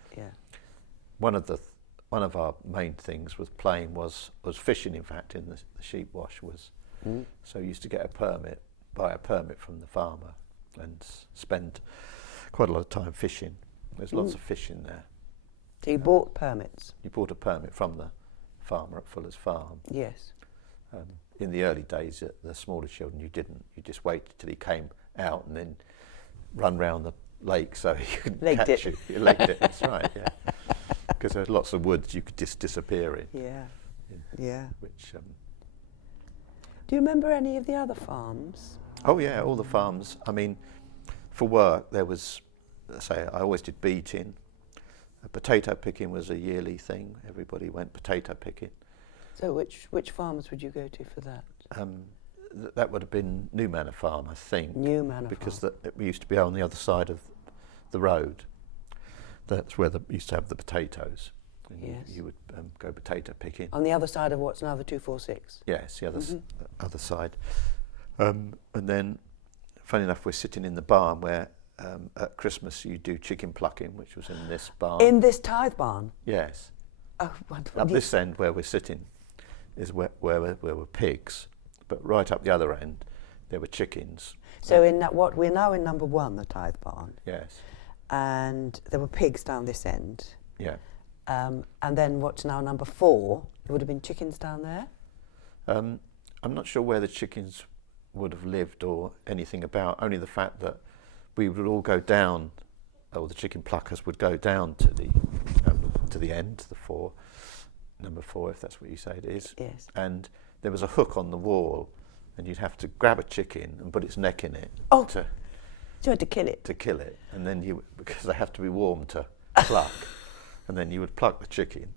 one of our main things with playing was fishing. In fact, in the sheep wash was. So we used to get buy a permit from the farmer, and spend quite a lot of time fishing. There's lots of fish in there. So you bought permits? You bought a permit from the farmer at Fuller's Farm. Yes. In the early days, the smaller children, you didn't. You just waited till he came out and then run round the lake so he couldn't catch you. You legged it, that's right, yeah. Because there's lots of woods you could just disappear in. Yeah. Which. Do you remember any of the other farms? Oh yeah, all the farms. I mean, for work there was, say, I always did beating. Potato picking was a yearly thing. Everybody went potato picking. So which farms would you go to for that? That would have been New Manor Farm, I think. New Manor because Farm. We used to be on the other side of the road. That's where they used to have the potatoes. And Yes. you would go potato picking. On the other side of what's now the 246? Yes, the other side. And then, funny enough, we're sitting in the barn where at Christmas you do chicken plucking, which was in this barn. In this tithe barn? Yes. Oh, wonderful. Up this end where we're sitting is where were pigs, but right up the other end there were chickens. So in that, we're now in number 1, the tithe barn. Yes. And there were pigs down this end. Yeah. And then what's now number 4, there would have been chickens down there? I'm not sure where the chickens would have lived or anything about, only the fact that we would all go down, or the chicken pluckers would go down to the end, number 4, if that's what you say it is. Yes. And there was a hook on the wall, and you'd have to grab a chicken and put its neck in it. Oh, so you had to kill it? To kill it, and then because they have to be warm to pluck, and then you would pluck the chicken.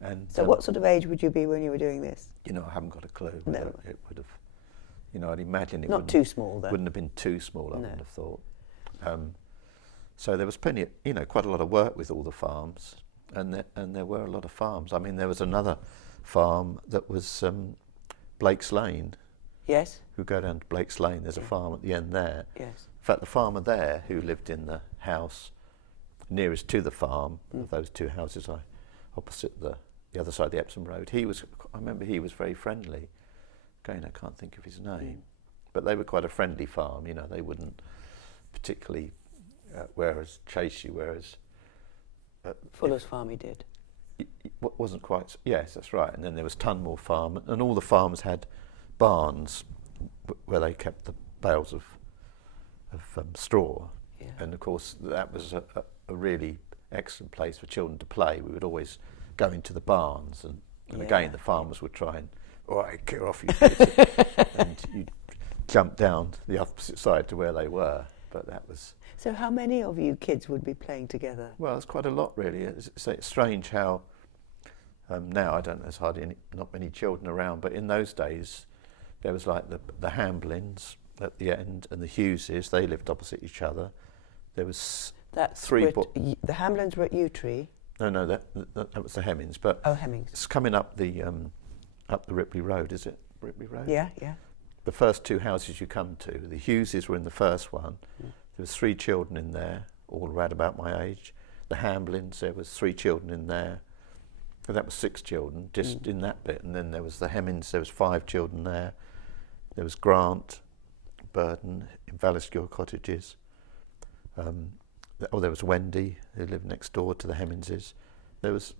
And so what sort of age would you be when you were doing this? I haven't got a clue. No. It would have, I'd imagine it Not too small, though. Wouldn't have been too small, I No. wouldn't have thought. So there was plenty of, quite a lot of work with all the farms, and there were a lot of farms. I mean, there was another farm that was Blake's Lane. Yes. Who go down to Blake's Lane, there's a farm at the end there. Yes. In fact, the farmer there who lived in the house nearest to the farm, of those two houses opposite the other side of the Epsom Road, I remember he was very friendly. Again, I can't think of his name. But they were quite a friendly farm, they wouldn't particularly chase you, whereas... Fuller's Farm he did. Wasn't quite... Yes, that's right. And then there was Tunmore Farm, and all the farms had barns where they kept the bales of straw. Yeah. And of course that was a really excellent place for children to play. We would always go into the barns, and again the farmers would try and, all right, clear off, you kids. And you'd jump down the opposite side to where they were. But that was... So how many of you kids would be playing together? Well, it's quite a lot, really. It's strange how now there's not many children around, but in those days there was like the Hamblins at the end and the Hugheses. They lived opposite each other. There was the Hamblins were at Yew Tree. No, that was the Hemmings. But Hemmings. It's coming up the Ripley Road, is it? Ripley Road? Yeah. The first 2 houses you come to, the Hugheses were in the first one. There was 3 children in there, all around about my age. The Hamblins, there was 3 children in there. So that was 6 children, just in that bit. And then there was the Hemmings, there was 5 children there. There was Grant, Burden, in Valliscure Cottages. There was Wendy, who lived next door to the Hemmingses. There was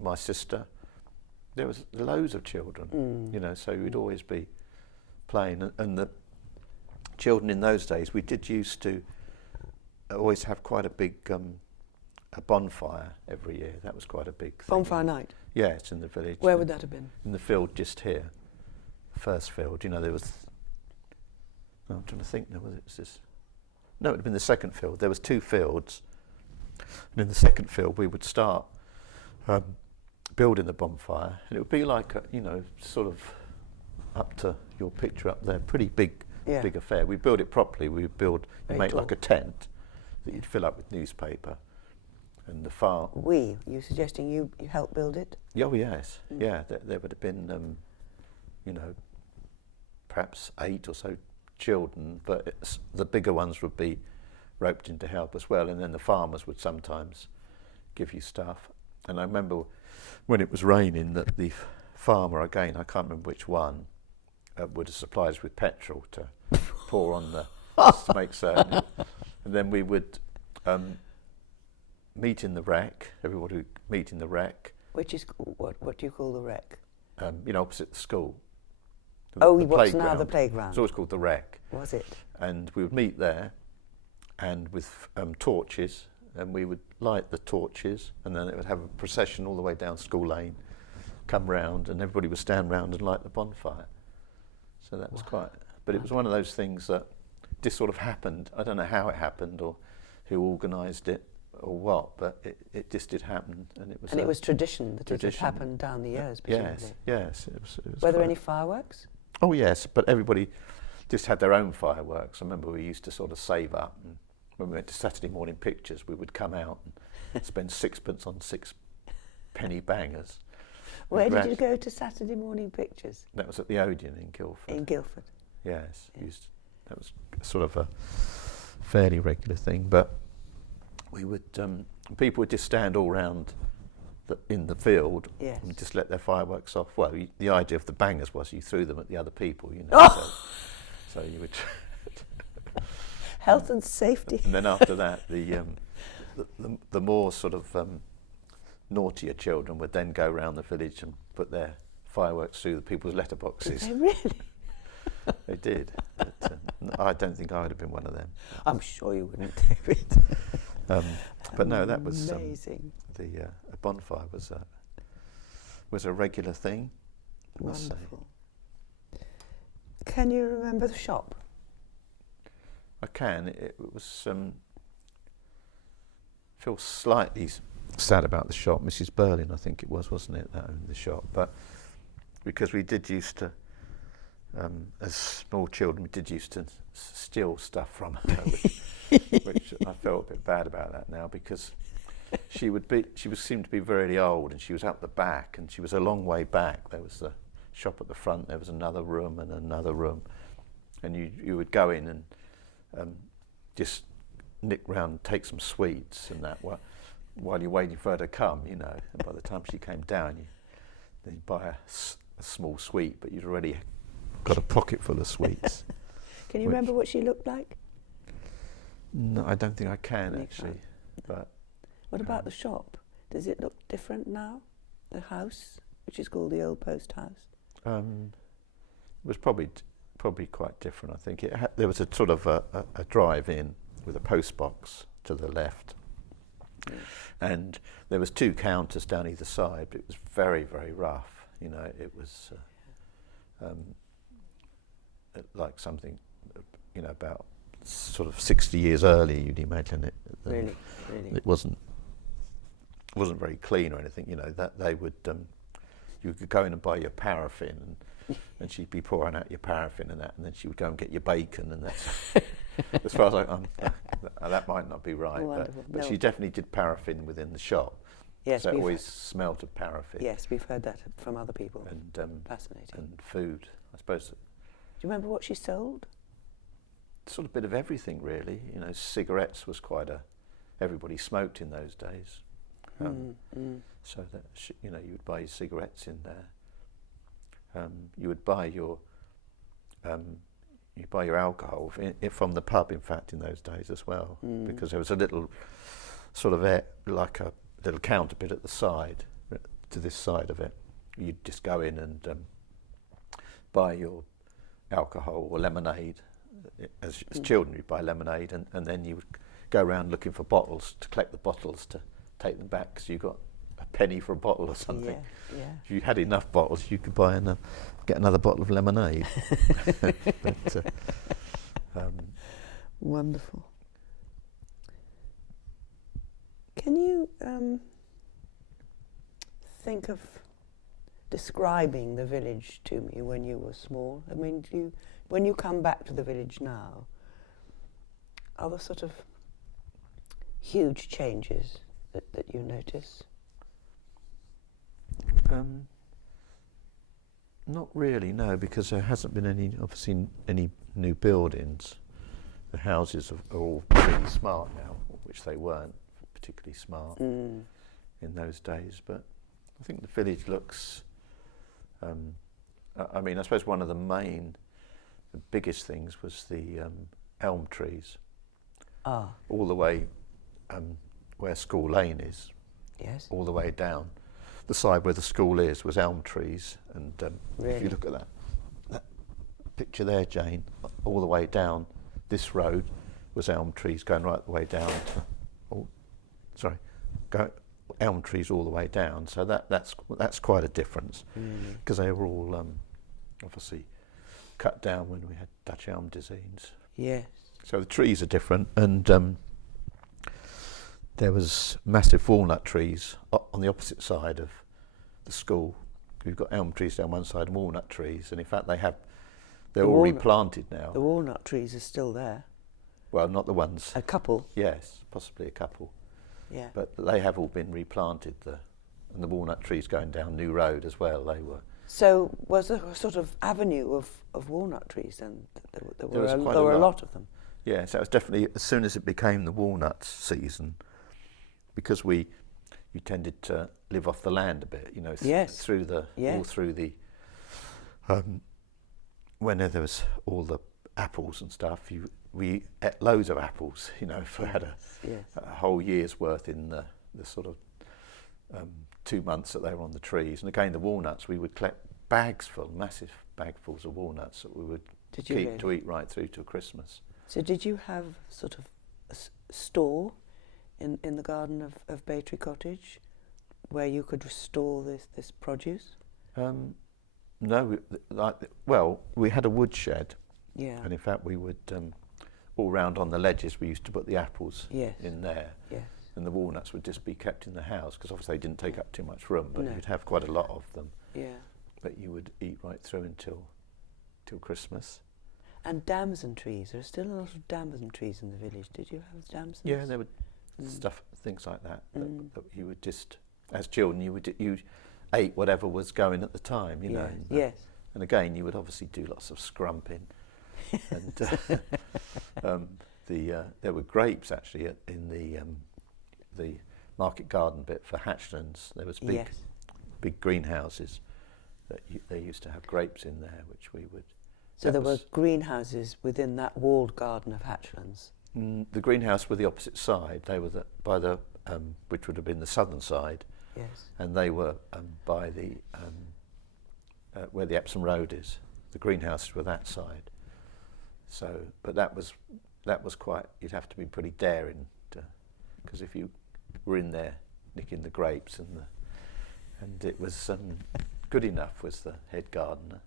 my sister. There was loads of children, so we'd always be playing. And the children in those days, we did used to always have quite a big a bonfire every year. That was quite a big thing. Bonfire night? Yes, in the village. Where would that have been? In the field just here. The first field. There was... I'm trying to think now whether it was this... No, it would have been the second field. There was 2 fields. And in the second field we would start building the bonfire. And it would be like, sort of up to your picture up there, pretty big affair. We build it properly. We make like a tent that you'd fill up with newspaper. And the farm. You suggesting you helped build it? Oh yes, yeah. There would have been, perhaps 8 or so children, but the bigger ones would be roped in to help as well, and then the farmers would sometimes give you stuff. And I remember when it was raining that the farmer, again, I can't remember which one, would supply us with petrol to pour on the to make certain. And then we would meet in the wreck. Everybody would meet in the wreck. Which is what do you call the wreck? Opposite the school. What's now the playground? It's always called the wreck. Was it? And we would meet there, and with torches, and we would light the torches, and then it would have a procession all the way down School Lane, come round, and everybody would stand round and light the bonfire. So that was quite. But it was one of those things that just sort of happened. I don't know how it happened or who organised it or what, but it just did happen, and it was. And it was tradition that it had happened down the years. Presumably. Yes. It was Were there any fireworks? Oh yes, but everybody just had their own fireworks. I remember we used to sort of save up, and when we went to Saturday morning pictures, we would come out and spend 6p on 6-penny bangers. Where did you go to Saturday morning pictures? That was at the Odeon in Guildford. In Guildford. Yes, that was sort of a fairly regular thing. But we would, people would just stand all round in the field and just let their fireworks off. Well, the idea of the bangers was you threw them at the other people, so you would health and safety. And then after that, the more sort of naughtier children would then go around the village and put their fireworks through the people's letterboxes. Did they really? They did. But, I don't think I would have been one of them. I'm sure you wouldn't, David. But no, that was amazing. The bonfire was a regular thing. I must say. Wonderful. Can you remember the shop? I can. It was. Feel slightly sad about the shop. Mrs. Berlin, I think it was, wasn't it, that owned the shop? But because we did used to, as small children, we did used to steal stuff from her, which I felt a bit bad about that now, because she seemed to be very old, and she was out the back, and she was a long way back. There was the shop at the front. There was another room and another room, and you would go in and just nick round and take some sweets and that while you're waiting for her to come, And by the time she came down, you'd buy a small sweet, but you'd already got a pocket full of sweets. Can you remember what she looked like? No, I don't think I can actually. But what about the shop? Does it look different now? The house, which is called the Old Post House. It was probably quite different. I think there was a sort of a drive-in with a post box to the left, and there was 2 counters down either side. But it was very, very rough. It was like something, about sort of 60 years earlier. You'd imagine it. Really. It wasn't very clean or anything. That they would. You could go in and buy your paraffin, and she'd be pouring out your paraffin and that, and then she would go and get your bacon, and that's as far as that might not be right, but she definitely did paraffin within the shop. Yes, so it always smelled of paraffin. Yes, we've heard that from other people. And fascinating. And food, I suppose. Do you remember what she sold? Sort of bit of everything, really. Cigarettes was everybody smoked in those days. So that you would buy your cigarettes in there. You would buy your alcohol from the pub, in fact, in those days as well, because there was a little sort of like a little counter bit at the side, to this side of it. You'd just go in and buy your alcohol or lemonade. As children, you'd buy lemonade, and then you would go around looking for bottles to collect the bottles to take them back, because you got a penny for a bottle or something. Yeah. If you had enough bottles, you could buy get another bottle of lemonade. But, wonderful. Can you think of describing the village to me when you were small? I mean, when you come back to the village now, are there sort of huge changes that you notice? Not really, no, because there hasn't been any new buildings. The houses are all really smart now, which they weren't particularly smart in those days. But I think the village looks. I mean, I suppose one of the biggest things was the elm trees. All the way where School Lane is. Yes. All the way down. The side where the school is was elm trees, and Really? if you look at that picture there, Jane, all the way down this road was elm trees going right the way down to, elm trees all the way down. So that's quite a difference, because they were all obviously cut down when we had Dutch elm disease. Yes. So the trees are different, and there was massive walnut trees on the opposite side of the school. We've got elm trees down one side and walnut trees, and in fact they're all replanted now. The walnut trees are still there. Well, not the ones. A couple. Yes, possibly a couple. Yeah. But they have all been replanted. And the walnut trees going down New Road as well. They were. So was there a sort of avenue of walnut trees then? There were a lot of them. Yeah, so it was definitely, as soon as it became the walnut season, because you tended to live off the land a bit, Yes. all through the, when there was all the apples and stuff, we ate loads of apples, if we had a whole year's worth in the sort of 2 months that they were on the trees. And again, the walnuts, we would collect massive bagfuls of walnuts that we would keep to eat right through till Christmas. So did you have sort of a store in the garden of Baytree Cottage where you could store this produce? No, we had a woodshed. Yeah. And in fact, we would, all round on the ledges, we used to put the apples in there. Yes. And the walnuts would just be kept in the house, because obviously they didn't take up too much room, but you'd have quite a lot of them. Yeah. But you would eat right through until Christmas. And damson trees. There are still a lot of damson trees in the village. Did you have damsons? Yeah, there were things like that that you would just, as children, you ate whatever was going at the time, know. Yes. And again, you would obviously do lots of scrumping. And there were grapes actually in the market garden bit for hatchlands. There was big greenhouses that they used to have grapes in there, which we would. So there were greenhouses within that walled garden of hatchlands. The greenhouse were the opposite side. They were by the which would have been the southern side. Yes. And they were by the where the Epsom Road is. The greenhouses were that side. So, but that was quite. You'd have to be pretty daring, because if you were in there nicking the grapes and it was Good Enough was the head gardener.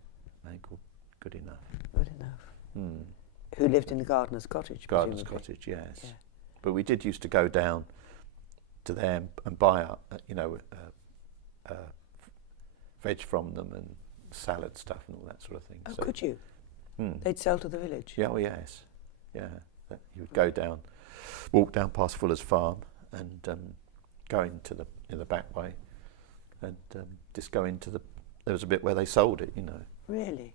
A man called Good Enough. Good enough. Who lived in the gardener's cottage? Gardener's cottage, yes. Yeah. But we did used to go down to them and buy up, veg from them and salad stuff and all that sort of thing. Oh, so could you? They'd sell to the village? Yeah, oh yes. Yeah. You would go down, walk down past Fuller's farm and go into the back way and just go into there was a bit where they sold it, Really?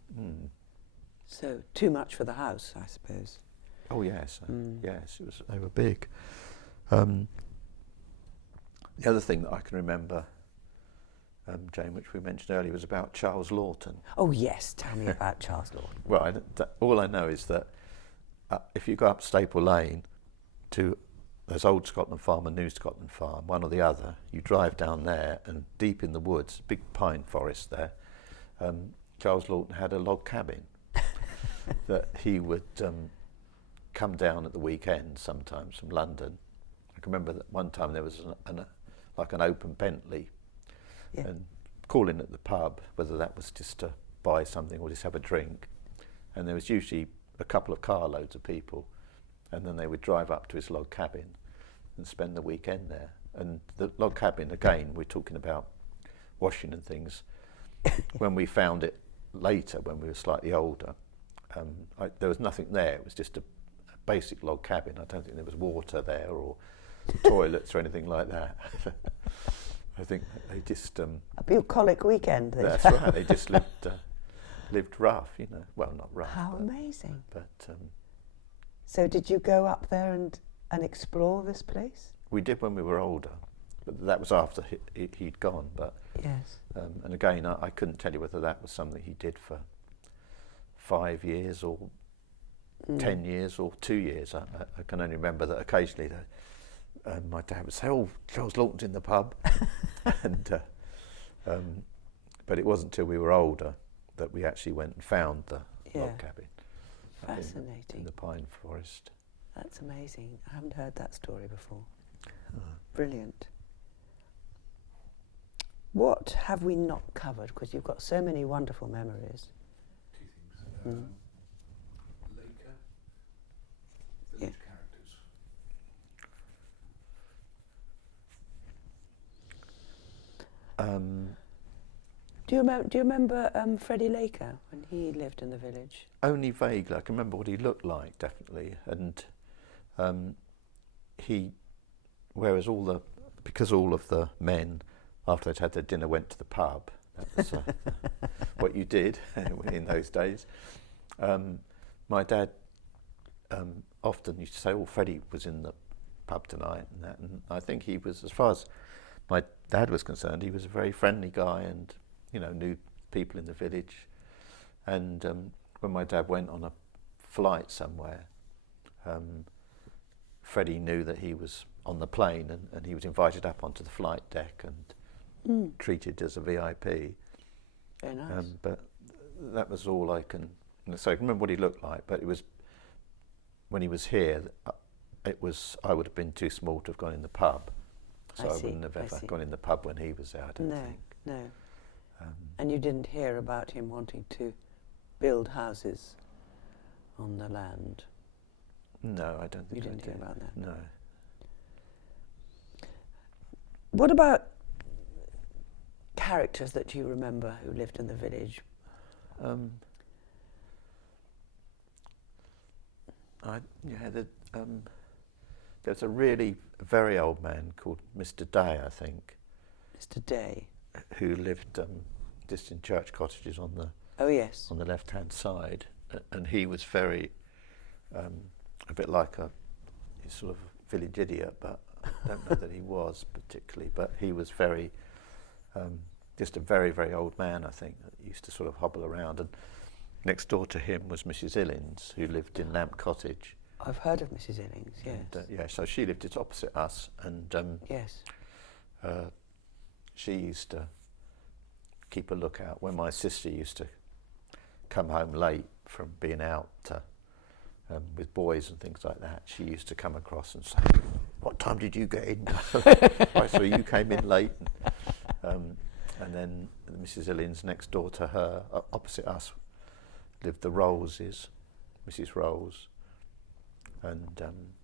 So too much for the house, I suppose. Oh yes, yes. They were big. The other thing that I can remember, Jane, which we mentioned earlier, was about Charles Lawton. Oh yes, tell me about Charles Lawton. Well, all I know is that if you go up Staple Lane to there's Old Scotland Farm and New Scotland Farm, one or the other, you drive down there and deep in the woods, big pine forest there, Charles Lawton had a log cabin that he would come down at the weekend sometimes from London. I can remember that one time there was like an open Bentley, and calling at the pub, whether that was just to buy something or just have a drink, and there was usually a couple of carloads of people, and then they would drive up to his log cabin and spend the weekend there. And the log cabin, again, we're talking about washing and things. When we found it later, when we were slightly older, there was nothing there. It was just a basic log cabin. I don't think there was water there or toilets or anything like that. I think they just A bucolic weekend. that's right. They just lived rough, you know. Well, not rough. How amazing! But So, did you go up there and explore this place? we did when we were older, but that was after he'd gone. But Yes. and again, I couldn't tell you whether that was something he did for 5 years or 10 years or 2 years. I can only remember that occasionally my dad would say, "Oh, Charles Lawton's in the pub," and but it wasn't until we were older that we actually went and found the log cabin. Fascinating. In the pine forest. That's amazing. I haven't heard that story before. Brilliant. What have we not covered? Because you've got so many wonderful memories. Two things. Laker, village characters. Do Do you remember Freddie Laker when he lived in the village? Only vaguely. I can remember what he looked like, definitely, and whereas because all of the men, after they'd had their dinner, went to the pub. That was what you did in those days. My dad often used to say, "Oh, Freddie was in the pub tonight," and that. And I think he was, as far as my dad was concerned, he was a very friendly guy, and knew people in the village. And when my dad went on a flight somewhere, Freddie knew that he was on the plane, and he was invited up onto the flight deck and treated as a VIP. Very nice. But that was all I can. So I can remember what he looked like. But it was when he was here. I would have been too small to have gone in the pub, so I wouldn't have ever gone in the pub when he was there. I don't think. No. And you didn't hear about him wanting to build houses on the land? No, I don't think you didn't I did. hear about that? No. What about characters that you remember who lived in the village? There's a really very old man called Mr. Day, I think. Mr. Day. Who lived just in church cottages on the on the left-hand side, and he was very a bit like a sort of village idiot, but I don't know that he was particularly. But he was very just a very, very old man, I think, that used to sort of hobble around. And next door to him was Mrs. Illins, who lived in Lamp Cottage. I've heard of Mrs. Illins, yes. And, so she lived just opposite us, and yes. She used to keep a lookout when my sister used to come home late from being out with boys and things like that. She used to come across and say, "What time did you get in?" I saw you came in late. And then Mrs. Illins, next door to her, opposite us, lived the Rolleses, Mrs. Rolles, and then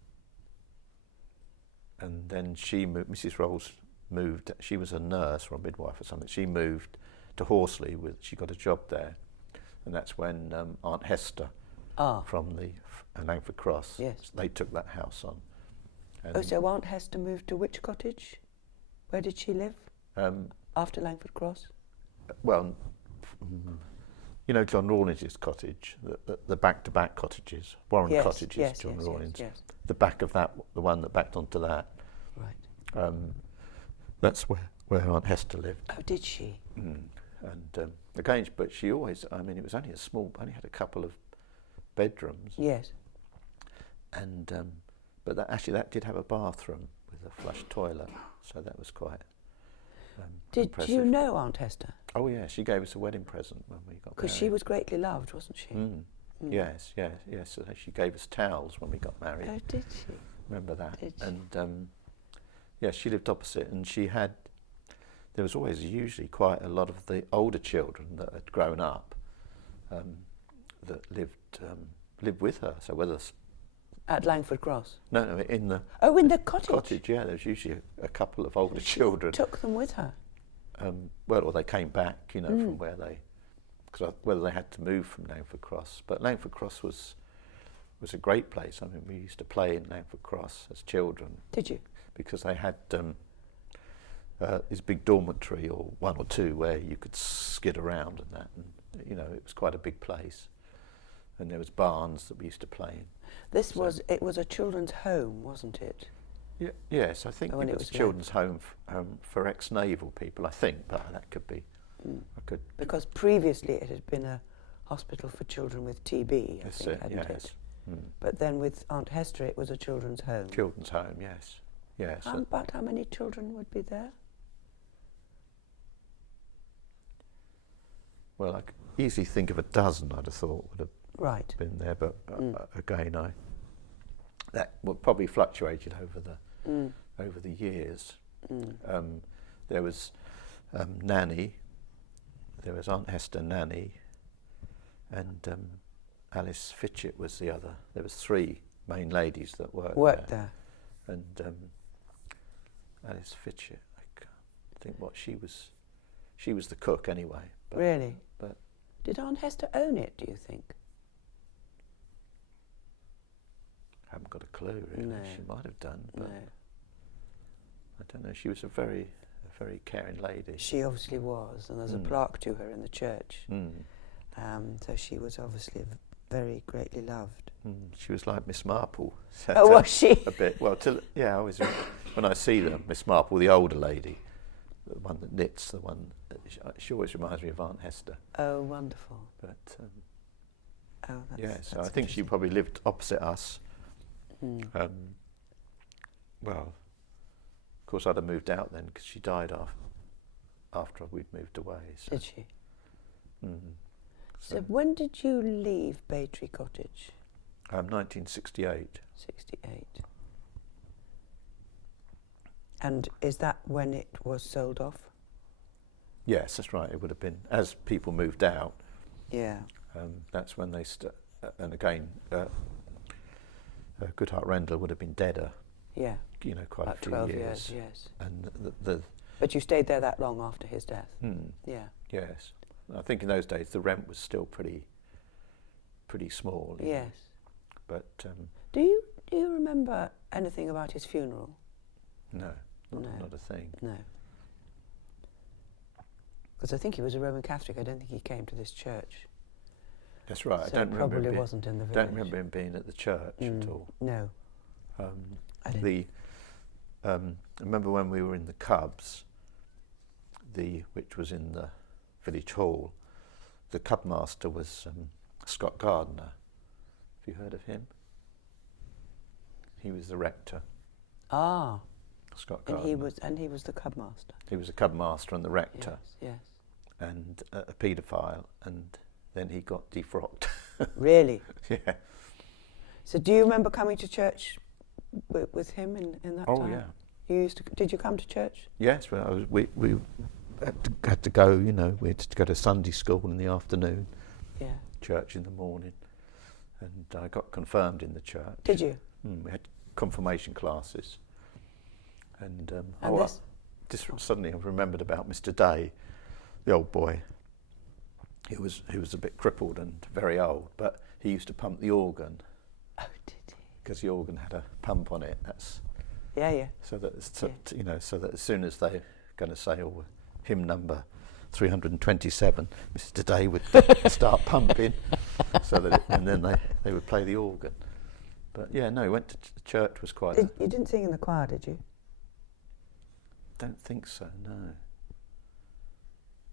Mrs. Rolles moved. She was a nurse or a midwife or something. She moved to Horsley. She got a job there, and that's when Aunt Hester from the Langford Cross. Yes. They took that house on. So Aunt Hester moved to which cottage? Where did she live? After Langford Cross? Well, John Rawlins's cottage, the back-to-back cottages, Warren Cottages, John Rawlins. Yes. The back of that, the one that backed onto that. Right. That's where Aunt Hester lived. Oh, did she? And again, but she always, it was only only had a couple of bedrooms. Yes. And, but that did have a bathroom with a flush toilet, so that was quite impressive. Did you know Aunt Hester? Oh yeah, she gave us a wedding present when we got married. Because she was greatly loved, wasn't she? Yes. So she gave us towels when we got married. Oh, did she? Remember that? Did she? And she lived opposite, and there was always usually quite a lot of the older children that had grown up that lived with her. So whether at Langford Cross? No, in the cottage. Cottage, yeah. There was usually a couple of older children. Took them with her. Or they came back, from where whether they had to move from Langford Cross. But Langford Cross was a great place. We used to play in Langford Cross as children. Did you? because they had this big dormitory, or one or two, where you could skid around and that, and you know, it was quite a big place, and there was barns that we used to play in. It was a children's home, wasn't it? Yeah, yes, I think When it it was was a children's home for ex-naval people, I think, but that could be. I could. Because previously it had been a hospital for children with TB, I That's think, it. hadn't Yes. it? But then with Aunt Hester it was a children's home. Children's home. Yes. Yes. But how many children would be there? Well, I could easily think of a dozen. I'd have thought would have Right. been there, but again, that probably fluctuated over the years. There was Nanny, there was Aunt Hester, Nanny, and Alice Fitchett was the other. There was three main ladies that worked there. And Alice Fitchett, I can't think what she was. She was the cook anyway. But, Really? But did Aunt Hester own it, do you think? I haven't got a clue really. No. She might have done, but No. I don't know. She was a very caring lady. She obviously was, and there's a plaque to her in the church. So she was obviously very greatly loved. She was like Miss Marple. Oh, was she? A bit. Well, I always when I see them, Miss Marple, the older lady, the one that knits, the one she always reminds me of Aunt Hester. Oh, wonderful. But That's so I think she probably lived opposite us. Well, of course, I'd have moved out then because she died after we'd moved away. So. Did she? So So when did you leave Baytree Cottage? 1968. 68. And is that when it was sold off? Yes, that's right. It would have been as people moved out. Yeah. That's when they and again, Goodhart Rendell would have been deader. Yeah. You know, quite About a few 12 years. yes. And the But you stayed there that long after his death? Yeah. yes, I think in those days the rent was still pretty small. you know. Yes. But Do you remember anything about his funeral? no, No. not a thing. No. Because I think he was a Roman Catholic. I don't think he came to this church. That's right. So I don't it remember. probably wasn't in the village. Don't remember him being at the church at all. No. I didn't. I remember when we were in the Cubs, which was in the village hall. The Cub master was Scott Gardner. Have you heard of him? He was the rector. Ah. Scott And Gardner. he was the Cub master. He was the Cub master and the rector, Yes. and a paedophile, and then he got defrocked. Really? Yeah. So do you remember coming to church with him in that Oh time? yeah. You used to. Did you come to church? Yes. Well, we had to go. You know, we had to go to Sunday school in the afternoon, Yeah. church in the morning, and I got confirmed in the church. Did you? We had confirmation classes, and just suddenly I remembered about Mr. Day, the old boy. He was a bit crippled and very old, but he used to pump the organ. Oh, did he? Because the organ had a pump on it. That's Yeah. so that you know, so that as soon as they're going to say, "Oh, hymn number 327," Mr. Day would start pumping, so that and then they would play the organ. But yeah, no, he went to church. Was quite. You didn't sing in the choir, did you? Don't think so. No.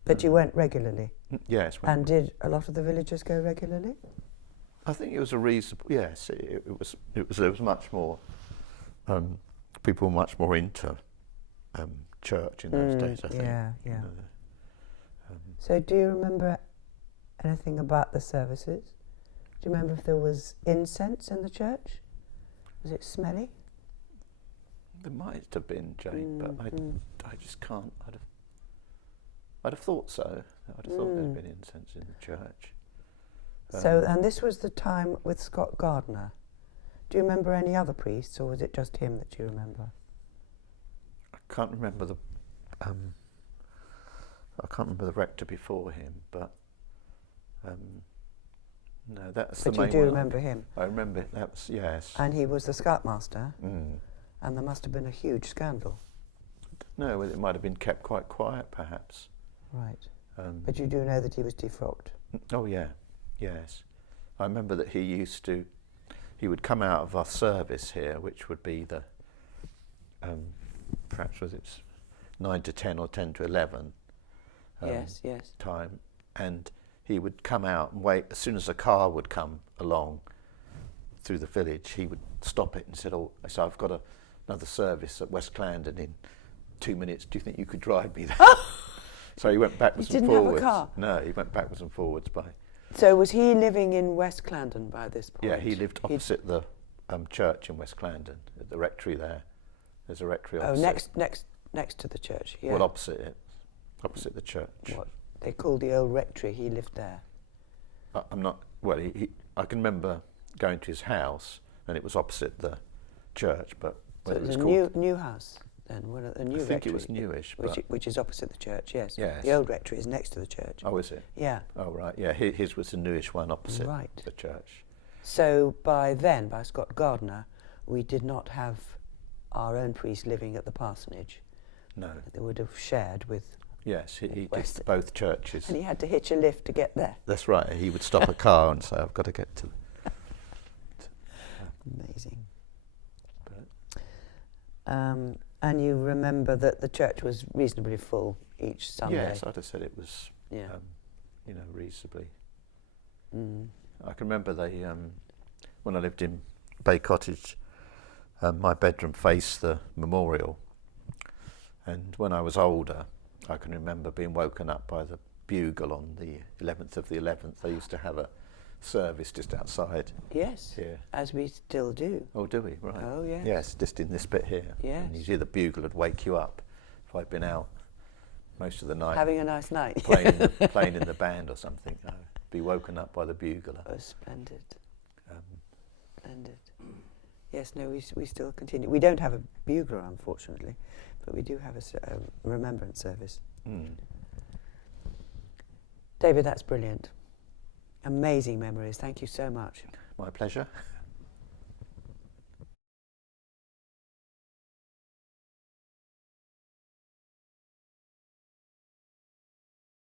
But you went regularly. Yes. And did a lot of the villagers go regularly? I think it was a reasonable. Yes, it was. There was much more. People were much more into church in those days. I think. Yeah. You know, So do you remember anything about the services? Do you remember if there was incense in the church? Was it smelly? there might have been, Jane, but I just can't. I'd have thought so. I'd have thought there'd been incense in the church. So, and this was the time with Scott Gardner. Do you remember any other priests, or was it just him that you remember? I can't remember the. I can't remember the rector before him, but no, that's But the main you do one. remember him. I remember it. That was yes. And he was the scoutmaster. And there must have been a huge scandal. No, it might have been kept quite quiet, perhaps. Right. But you do know that he was defrocked? Oh, yeah. Yes. I remember that he would come out of our service here, which would be the, perhaps was it 9 to 10 or 10 to 11 Yes. time, and he would come out and wait. As soon as a car would come along through the village, he would stop it and said, "Oh, so I've got another service at West Clarendon in 2 minutes. Do you think you could drive me there?" So he went backwards and forwards. Have a car? No, he went backwards and forwards by. So was he living in West Clarendon by this point? Yeah, he lived opposite the church in West Clarendon, at the rectory there. There's a rectory opposite. Oh, next to the church. Yeah. Well, opposite the church. What they called the old rectory. He lived there. I'm not. Well, I can remember going to his house, and it was opposite the church. But So it was a new house then. A new I think rectory, it was newish, but which is opposite the church. Yes. Yes. The old rectory is next to the church. Oh, is it? Yeah. Oh, right. Yeah, his was the newish one opposite Right. the church. So by Scott Gardner, we did not have our own priest living at the parsonage. No. They would have shared with. Yes, he did West- both churches. And he had to hitch a lift to get there. That's right. He would stop a car and say, "I've got to get to." Amazing. And you remember that the church was reasonably full each Sunday? Yes, I'd have said it was, Yeah. reasonably. Mm. I can remember when I lived in Bay Cottage, my bedroom faced the memorial, and when I was older, I can remember being woken up by the bugle on the 11th of the 11th. They used to have a service just outside Yes, here. as we still do. Oh, do we? Right. Oh, yes. Yes, just in this bit here. Yes. And you hear the bugle would wake you up if I'd been out most of the night. Having a nice night. playing in the band or something. I'd be woken up by the bugler. Oh, splendid. Splendid. Yes, no, we still continue. We don't have a bugler, unfortunately, but we do have a remembrance service. Mm. David, that's brilliant. Amazing memories. Thank you so much. My pleasure.